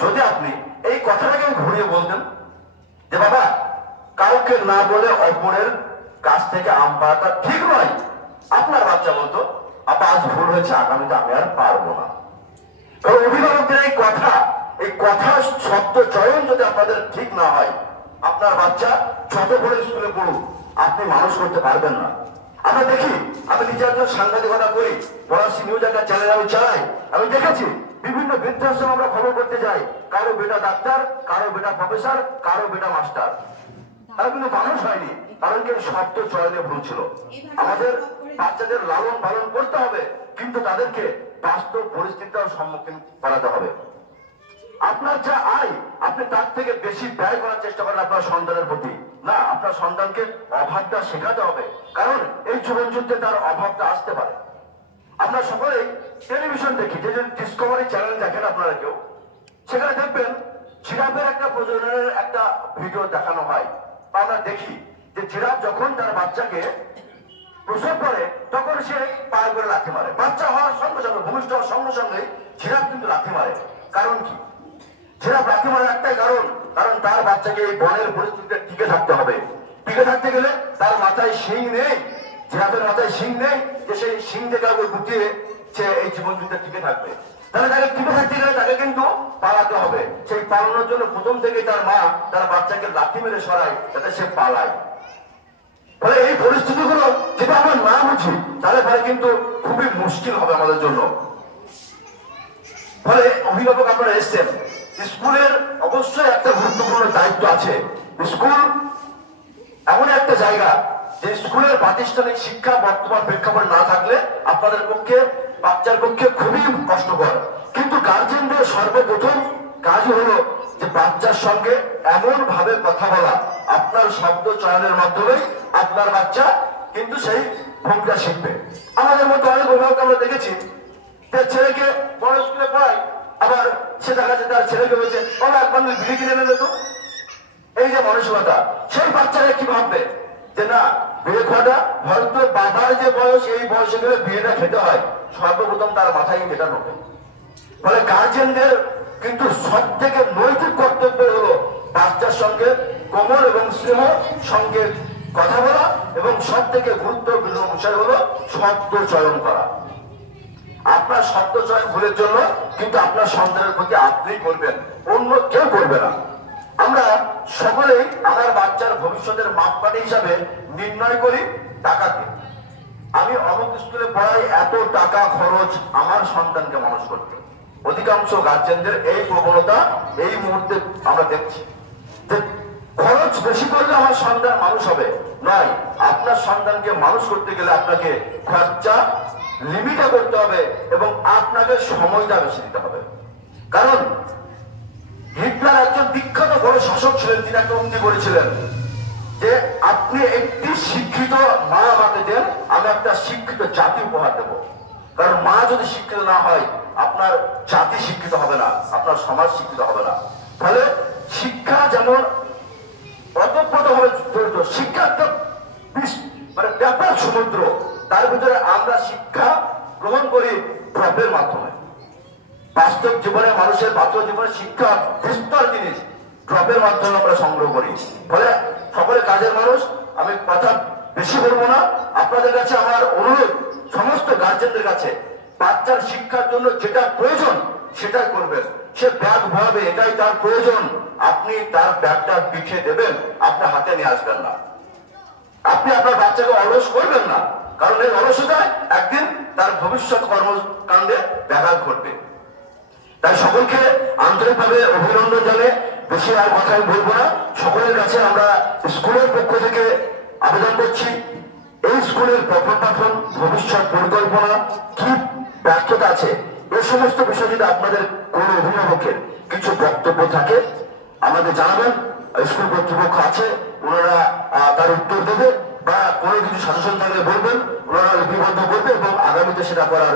যদি আপনি এই কথাটাকে ঘুরিয়ে বলতেন যে বাবা কাউকে না বলে অপরের কাছ থেকে আম পাড়াটা ঠিক নয়, আপনার বাচ্চা বলতো আপা আজ ভুল হয়েছে, আগামীতে আমি আর পারবো না। অভিভাবকদের এই কথা শব্দ চয়ন যদি আপনাদের ঠিক না হয়, আপনার বাচ্চা যত বড় স্কুলে পড়ুক আপনি মানুষ করতে পারবেন না। আমরা দেখি, আমি নিজে একজন সাংবাদিকতা করি, পড়াশি নিউজ একটা চ্যানেল আমি চালাই, আমি দেখেছি বিভিন্ন বৃদ্ধাশ্রম আমরা খবর করতে যাই, কারো বেটা ডাক্তার, কারো বেটা প্রফেসর, কারো বেটা মাস্টার। তারা কিন্তু মানুষ হয়নি, কারণ কি শব্দ চয়নে ভুল ছিল। আমাদের বাচ্চাদের লালন পালন করতে হবে, কিন্তু তাদেরকে বাস্তব পরিস্থিতির সম্মুখীন করাতে হবে। আপনার যা আয় আপনি তার থেকে বেশি ব্যয় করার চেষ্টা করেন আপনার সন্তানের প্রতি না, আপনার সন্তানকে অভাবটা শেখাতে হবে, কারণ এই জীবন যুদ্ধে তার অভাবটা আসতে পারে। আমরা সকলেই টেলিভিশন দেখি, যে ডিসকভারি চ্যানেল দেখেন আপনারা কেউ, সেখানে দেখবেন জিরাফের একটা প্রজননের একটা ভিডিও দেখানো হয়। আমরা দেখি যে জিরাফ যখন তার বাচ্চাকে প্রসব করে তখন সে পায়ে করে লাথি মারে, বাচ্চা হওয়ার সঙ্গে সঙ্গে ভূমিষ্ঠ হওয়ার সঙ্গে সঙ্গে জিরাফ কিন্তু লাথি মারে। কারণ কি? জিরাফ লাথি মারার একটাই কারণ তার বাচ্চাকে এই বনের পরিস্থিতিতে টিকে থাকতে হবে। টিকে থাকতে গেলে তার মাথায় শিং নেই, জিরাফের মাথায় শিং নেই যে সেই শিং থেকে গুটিয়ে সে এই জীবন যুদ্ধে টিকে থাকবে। তাহলে তাকে টিকে থাকতে গেলে তাকে কিন্তু পালাতে হবে। সেই পালানোর জন্য প্রথম থেকে তার মা তার বাচ্চাকে লাথি মেরে সরায় যাতে সে পালায়। ফলে এই পরিস্থিতিগুলো যেটা আমরা না বুঝি তাহলে পরে কিন্তু খুবই মুশকিল হবে আমাদের জন্য। ফলে অভিভাবক আপনারা এসছেন, স্কুলের অবশ্যই একটা গুরুত্বপূর্ণ দায়িত্ব আছে। স্কুল এমন একটা জায়গা যে স্কুলের প্রাতিষ্ঠানিক শিক্ষা বর্তমান প্রেক্ষাপট না থাকলে আপনাদের পক্ষে, বাচ্চার পক্ষে খুবই কষ্টকর। কিন্তু গার্জেনদের সর্বপ্রথম কাজই হলো যে বাচ্চার সঙ্গে এমন ভাবে কথা বলা, আপনার শব্দ চয়নের মাধ্যমে আপনার বাচ্চা কিন্তু সেই ভূমিকা শিখবে। আমাদের মধ্যে অনেক অভিভাবক আমরা দেখেছি তার ছেলেকে বড় স্কুলে পড়ায়, আবার সে দেখা যাচ্ছে তার ছেলেকে বলছে বাবা এক বান্ডেল বিড়ি কিনে নেবে তো। এই যে মানসিকতা, সেই বাচ্চারা কি ভাববে যে না বিয়ে খাওয়াটা হয়তো বাবার যে বয়স, এই বয়সে গেলে বিয়েটা খেতে হয়, সর্বপ্রথম তার মাথায় এটা ঢোকে। ফলে গার্জেনদের কিন্তু সব থেকে নৈতিক কর্তব্য হলো বাচ্চার সঙ্গে কোমল এবং স্নেহ সঙ্গে কথা বলা, এবং সব থেকে গুরুত্বপূর্ণ বিষয় হলো শব্দ চয়ন করা। আপনার শব্দ চয়ন ভুলের জন্য কিন্তু আপনার সন্তানের প্রতি আপনি করবেন, অন্য কেউ করবে না। আমরা সকলেই আমার বাচ্চার ভবিষ্যতের মাপকাঠি হিসাবে নির্ণয় করি টাকাকে। আমি অমুক স্কুলে পড়াই, এত টাকা খরচ আমার সন্তানকে মানুষ করতে। অধিকাংশ গার্জেনদের এই প্রবণতা এই মুহূর্তে আমরা দেখছি যে খরচ বেশি করলে আমার সন্তান মানুষ হবে, নয়, আপনার সন্তানকে মানুষ করতে গেলে আপনাকে খরচা লিমিটে করতে হবে এবং আপনাকে সময়টা বেশি দিতে হবে। কারণ হিটলার একজন বিখ্যাত বড় শাসক ছিলেন, তিনি একটা উক্তি করেছিলেন যে আপনি একটি শিক্ষিত মা আমাকে দেন, আমি একটা শিক্ষিত জাতি উপহার দেব। কারণ মা যদি শিক্ষিত না হয় আপনার জাতি শিক্ষিত হবে না, আপনার সমাজ শিক্ষিত হবে না। ফলে শিক্ষা যেমন অতপ্রতভাবে জড়িত, শিক্ষা একটা মানে ব্যাপক সমুদ্র, তার ভিতরে আমরা শিক্ষা গ্রহণ করি ড্রপের মাধ্যমে। বাস্তব জীবনে মানুষের বাস্তব জীবনে শিক্ষা বিস্তর জিনিস ড্রপের মাধ্যমে আমরা সংগ্রহ করি। ফলে সকলে কাজের মানুষ, আমি কথা বেশি বলবো না। আপনাদের কাছে আমার অনুরোধ, সমস্ত গার্জেনদের কাছে, বাচ্চার শিক্ষার জন্য যেটা প্রয়োজন সেটাই করবেন। সে ব্যাগ ভরাবে, এটাই তার প্রয়োজন, আপনি তার ব্যাগটা পিঠে দেবেন, আপনি হাতে নিয়ে আসবেন না। আপনি আপনার বাচ্চাকে অলস করবেন না, কারণ এই অলসতায় একদিন তার ভবিষ্যৎ কর্মকাণ্ডে ব্যাঘাত ঘটবে। তাই সকলকে আন্তরিকভাবে অভিনন্দন জানিয়ে বেশি আর কথা আমি বলবো না। সকলের কাছে আমরা স্কুলের পক্ষ থেকে আবেদন করছি, এই স্কুলের পঠন পাঠন, ভবিষ্যৎ পরিকল্পনা, কি ব্যর্থতা আছে, এই সমস্ত বিষয় যদি আপনাদের কোন অভিভাবকের কিছু বক্তব্য থাকে আমাদের জানাবেন। স্কুল কর্তৃপক্ষ আছে, ওনারা তার উত্তর দেবে, বা কোনো কিছু সাজেশন থাকলে বলবেন, ওনারা লিপিবদ্ধ করবে এবং আগামীতে সেটা করার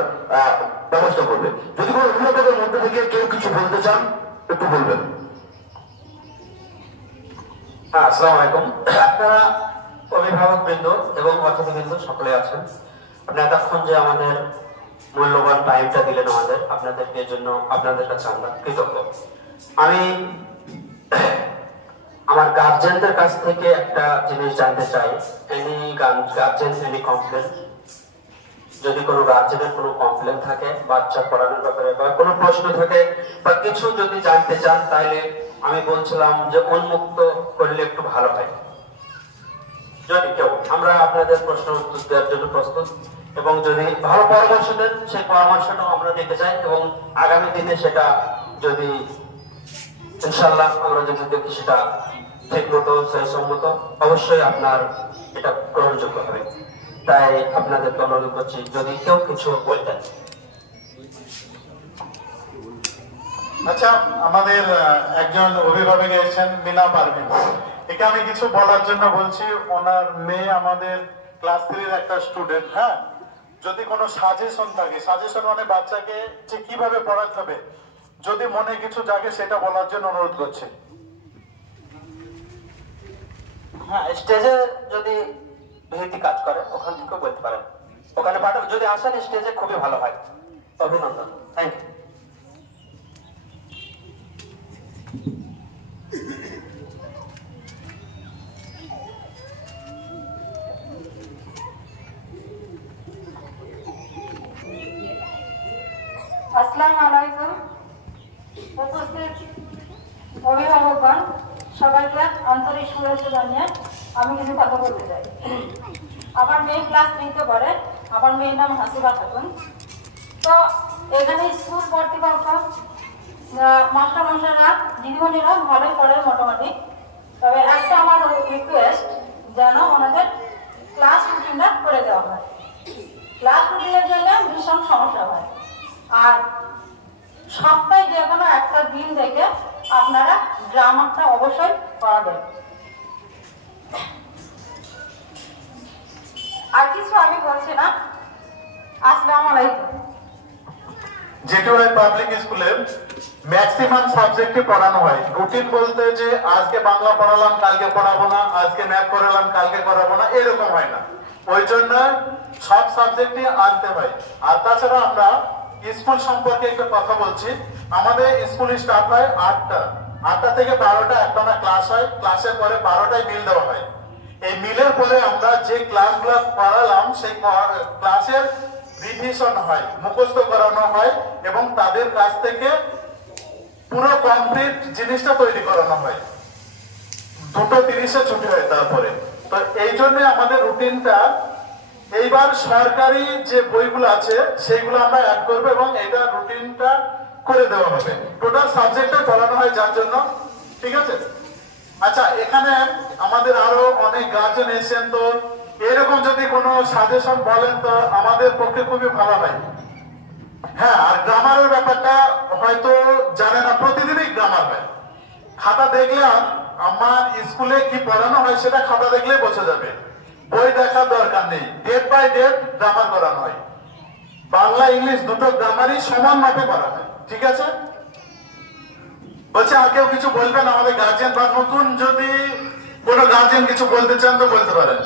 ব্যবস্থা করবে। যদি কোনো অভিভাবকের মধ্যে থেকে কেউ কিছু বলতে চান একটু বলবেন। হ্যাঁ, আসসালামু আলাইকুম। আপনারা অভিভাবক বৃন্দ এবং অতিথিবৃন্দ সকলে আছেন, আপনি এতক্ষণ যে আমাদের মূল্যবান টাইমটা দিলেন আমাদের, আপনাদেরকে জন্য আপনাদের কাছে আমরা কৃতজ্ঞ। আমি আমার গার্জেনদের কাছ থেকে একটা জিনিস জানতে চাই। এনি গার্জেন এনি কমপ্লেন, যদি কোনো গার্জেনের কোনো কমপ্লেন থাকে বাচ্চা পড়ানোর ব্যাপারে বা কোনো প্রশ্ন থাকে বা কিছু যদি জানতে চান, তাহলে আমি বলছিলাম যে উন্মুক্ত করলে একটু ভালো হয়। যদি কেউ, আমরা আপনাদের প্রশ্ন উত্তর দেওয়ার জন্য প্রস্তুত, এবং যদি ভালো পরামর্শ দেন সেই পরামর্শটাও আমরা দিতে চাই, এবং আগামী দিনে সেটা যদি ইনশাল্লাহ আমরা যদি দেখি সেটা ঠিক মতো সেই সম্মত, অবশ্যই আপনার এটা গ্রহণযোগ্য হবে। তাই আপনাদেরকে অনুরোধ করছি যদি কেউ কিছু বলতেন। আচ্ছা, আমাদের একজন অভিভাবক এসেছেন, মিনা পারভিন, একে আমি কিছু বলার জন্য বলছি। ওনার মেয়ে আমাদের ক্লাস 3 একটা স্টুডেন্ট। হ্যাঁ, যদি কোনো সাজেশন থাকে, সাজেশন মানে বাচ্চাকে যে কিভাবে পড়াতে হবে, যদি মনে কিছু জাগে সেটা বলার জন্য অনুরোধ করছি। হ্যাঁ, স্টেজে যদি ভীতি কাজ করে ওখান থেকে বলতে পারেন, ওখানে পাঠান, যদি আসেন স্টেজে খুবই ভালো হয়। অভিনন্দন, থ্যাংক ইউ। আসসালামু আলাইকুম। উপস্থিত অভিভাবকগণ সবাইকে আন্তরিক শুভেচ্ছা জানিয়ে আমি কিছু কথা বলতে চাই। আমার মেয়ে ক্লাস 3-তে পড়ে। আমার মেয়ের নাম হাসিবা খাতুন। তো এখানে স্কুল কর্তৃপক্ষ, মাস্টারমশাইরা, দিদিমণিরা ভালোই পড়ে মোটামুটি। তবে একটা আমার রিকোয়েস্ট, যেন ওনাদের ক্লাস রুটিনটা করে দেওয়া হয়। ক্লাস রুটিনের জন্য ভীষণ সমস্যা হয়। আর সপ্তাহে যে কোনো একটা দিন দেখে আপনারা ড্রামাটা অবশ্যই করাবেন। আর কিছু আমি বলছি না। আসসালামু আলাইকুম। জেটিওয়াই পাবলিক স্কুলে ম্যাক্সিমাম সাবজেক্টে পড়ানো হয়। রুটিন বলতে যে আজকে বাংলা পড়ালাম কালকে পড়াবো না, আজকে ম্যাথ পড়ালাম কালকে পড়াবো না, এরকম হয় না। ওই জন্য সব সাবজেক্টই আনতে হয়। আর তাছাড়া আমরা স্কুল সম্পর্কে একটা কথা বলছি। আমাদের স্কুল স্টার্ট হয় 8টা থেকে 12টা একটানা ক্লাস হয়। ক্লাসের পরে 12টায় মিল দেওয়া হয়। এই মিলের পরে আমরা যে ক্লাসগুলো পড়ালাম সেই ক্লাসের রিভিশন হয়, মুখস্থ করানো হয় এবং তাদের কাছ থেকে পুরো কমপ্লিট জিনিসটা তৈরি করানো হয়। 2:30-এ ছুটি হয় তারপরে। তো এই জন্য আমাদের রুটিনটা এইবার সরকারি যে বইগুলো আছে সেইগুলো আমরা অ্যাড করবো এবং এটা রুটিনটা করে দেওয়া হবে। টোটাল সাবজেক্টে পড়ানো হয় যার জন্য। ঠিক আছে? আচ্ছা, এখানে আমাদের আরো অনেক গার্জেন এসেছেন, তো এরকম যদি কোনো সাজেশন বলেন তো আমাদের পক্ষে খুবই ভালো হয়। হ্যাঁ, আর গ্রামারের ব্যাপারটা হয়তো জানে না, প্রতিদিনই গ্রামার হয়। খাতা দেখলে আমার স্কুলে কি পড়ানো হয় সেটা খাতা দেখলেই বোঝা যাবে, বই দেখার দরকার নেই। ডেট বাই ডেট গ্রামার করানো হয়। বাংলা ইংলিশ দুটো গ্রামারই সমান মাপে করা হয়। ঠিক আছে? বলছে আর কেউ কিছু বলবেন আমাদের গার্জেন, বা নতুন যদি কোনো গার্জেন কিছু বলতে চান তো বলতে পারেন।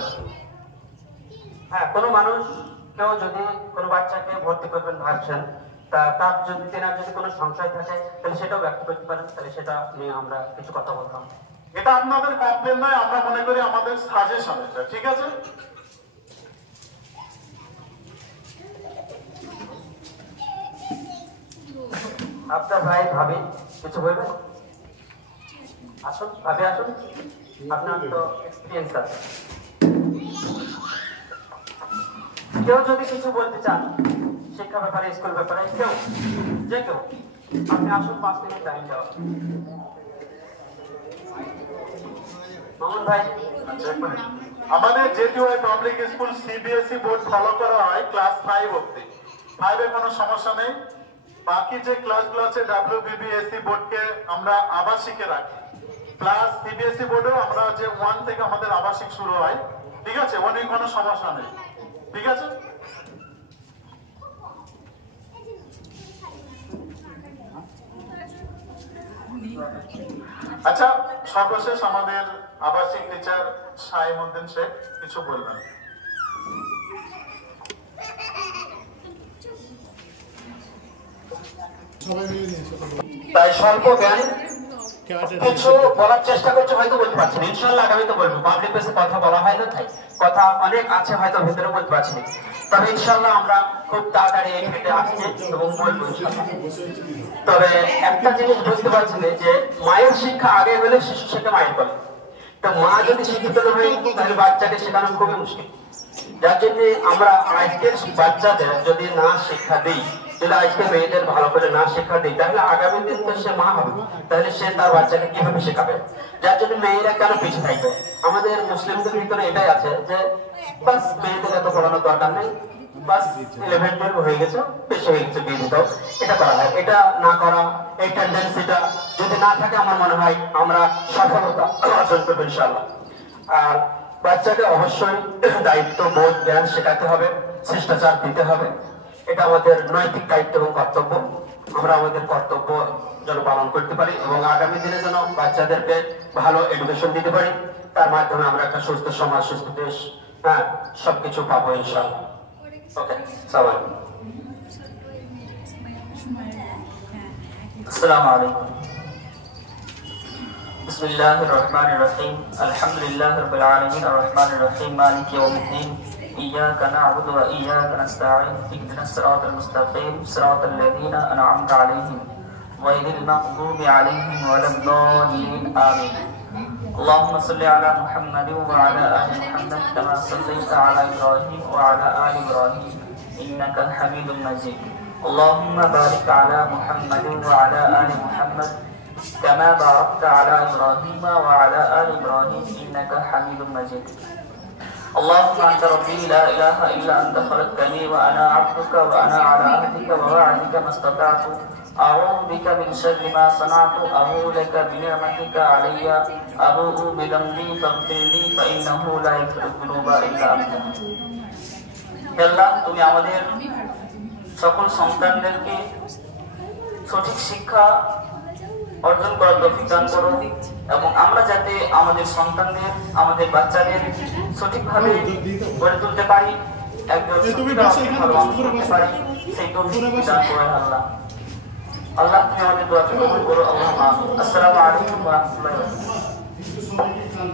হ্যাঁ, কোনো মানুষ কেউ যদি কোনো বাচ্চাকে ভর্তি করবেন ভাবছেন, তার যদি তেনার যদি কোনো সংশয় থাকে তাহলে সেটাও ব্যক্ত করতে পারেন, তাহলে সেটা নিয়ে আমরা কিছু কথা বলতাম। এটা আপনাদের কমপ্লেন নয়, আমরা মনে করি আমাদের সাজেশন এটা। ঠিক আছে? আপনার ভাই ভাবি কিছু বলবেন? আসুন ভাবি, আসুন, আপনার তো এক্সপিরিয়েন্স আছে। কেউ যদি কিছু বলতে চান শিক্ষা ব্যাপারে, স্কুল ব্যাপারে, কেউ যে কেউ, আপনি আসুন, 5 মিনিট টাইম দেওয়া। মামুন ভাই। আমাদের JTY public school CBSE board follow করা হয় ক্লাস 5 অবধি। 5-এ কোনো সমস্যা নেই। বাকি যে ক্লাসগুলো আছে ডাব্লিউবিবিএসসি বোর্ডকে আমরা আবাসিকে রাখি। প্লাস সিবিএসই বোর্ডেও আমরা যে 1 থেকে আমাদের আবাসিক শুরু হয়। ঠিক আছে? ওখানে কোনো সমস্যা নেই। ঠিক আছে? আচ্ছা, সর্বশেষ আমাদের আবাসিক টিচার শাইমউদ্দিন শেখ কিছু বলবেন। তাই স্বল্প জ্ঞান কিছু বলার চেষ্টা করছে, হয়তো বলতে পারছি না। ইনশাল্লাহ আগামীতে বলবো। পাবলিক প্লেসে কথা বলা হয় না, তাই কথা অনেক আছে, হয়তো ভেতরে বলতে পারছি না। তবে ইনশাল্লাহ আমরা খুব তাড়াতাড়ি এই ফিল্ডে আসছি এবং বলবো ইনশাল্লাহ। তবে একটা জিনিস বুঝতে পারছি না যে মায়ের শিক্ষা আগে হলে শিশু শিক্ষা মায়ের বলে। তো মা যদি শিক্ষিত না হয় তাহলে বাচ্চাকে শেখানো খুবই মুশকিল। যার জন্য আমরা আজকের বাচ্চাদের যদি না শিক্ষা দিই, যদি আজকে মেয়েদের ভালো করে না শিক্ষা দিই, তাহলে আগামী দিন তো সে মা হবে, তাহলে সে তার বাচ্চাকে কিভাবে শেখাবে? যার জন্য মেয়েরা কেন পিছিয়ে থাকবে? আমাদের মুসলিমদের ভিতরে এটাই আছে যে বাস মেয়েদের এত পড়ানোর দরকার নেই, বাস 11-12 হয়ে গেছে, বেশি হয়ে গেছে, বিয়ে দিতে। এটা করা হয়। এটা না করা, এই টেন্ডেন্সিটা যদি না থাকে, আমার মনে হয় আমরা সফলতা অর্জন করবো ইনশাআল্লাহ। আর বাচ্চাকে অবশ্যই দায়িত্ব বোধ জ্ঞান শেখাতে হবে, শিষ্টাচার দিতে হবে। এটা আমাদের নৈতিক দায়িত্ব এবং কর্তব্য। আমরা আমাদের কর্তব্য যেন পালন করতে পারি এবং আগামী দিনে যেন বাচ্চাদেরকে ভালো এডুকেশন দিতে পারি। তার মাধ্যমে আমরা একটা সুস্থ সমাজ, সুস্থ দেশ, হ্যাঁ, সবকিছু পাবো ইনশাআল্লাহ। ওকে, সালাম। আসসালামু আলাইকুম। বিসমিল্লাহির রহমানির রহিম। আলহামদুলিল্লাহি রাব্বিল আলামিন আর রহমানির রহিম মালিকি ইয়াউমিদ্দিন। ইয়্যাকা না'বুদু ওয়া ইয়্যাকা নাস্তাঈন। ইহদিনাস সিরাতাল মুস্তাকিম সিরাতাল লাযীনা আন'আমতা আলাইহিম গায়রিল মাগযুবি আলাইহিম ওয়ালাদ-দাল্লিন। আমিন। اللهم صل على محمد وعلى آل محمد كما صليت على إبراهيم وعلى آل إبراهيم إنك حميد مجيد اللهم بارك على محمد وعلى آل محمد كما باركت على إبراهيم وعلى آل إبراهيم إنك حميد مجيد اللهم أنت ربي لا إله إلا أنت خلقتني وأنا عبدك وأنا على عهدك ووعدك ما استطعت أعوذ بك من شر ما صنعت أبوء لك بنعمتك علي أبوء بذنبي فاغفر لي فإنه لا يغفر الذنوب إلا أنت হে আল্লাহ তুমি আমাদের সকল সন্তানদেরকে সঠিক শিক্ষা অর্জন করার তৌফিক দান করো এবং আমরা যাতে আমাদের সন্তানদের আমাদের বাচ্চাদের সঠিকভাবে গড়ে তুলতে পারি একজন ভালো মানুষ হতে পারি সেই তৌফিক দান করো আল্লাহ আল্লাহ তুমি আমাদের দোয়াকে কবুল করো আল্লাহুম্মা আমিন আসসালামু আলাইকুম ওয়া রাহমাতুল্লাহি ওয়া বারাকাতুহু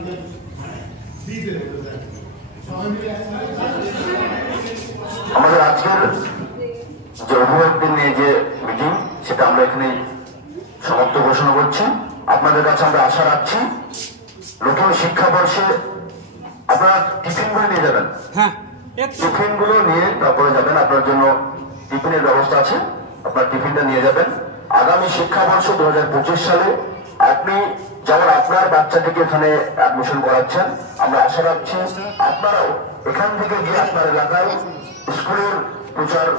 আমাদের আজকের যে অভিভাবকদের নিয়ে যে মিটিং সেটা আমরা এখানে সমাপ্ত ঘোষণা করছি। আপনাদের কাছে আমরা আশা রাখছি নতুন শিক্ষাবর্ষে আপনারা টিফিনগুলো নিয়ে যাবেন, টিফিনগুলো নিয়ে তারপরে যাবেন। আপনার জন্য টিফিনের ব্যবস্থা আছে, আপনার টিফিনটা নিয়ে যাবেন। আগামী শিক্ষাবর্ষ 2025 সালে আপনি যেমন আপনার বাচ্চাটিকে এখানে অ্যাডমিশন করাচ্ছেন, আমরা আশা রাখছি আপনারাও এখান থেকে গিয়ে আপনার এলাকায় স্কুলের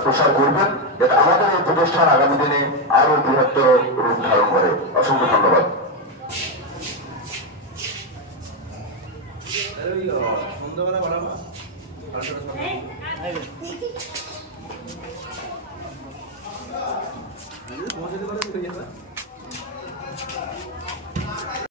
প্রচার করবেন, যাতে আমাদের এই প্রতিষ্ঠান আগামী দিনে আরো বৃহত্তর রূপ ধারণ করে। অসংখ্য ধন্যবাদ। পৌঁছাতে পারে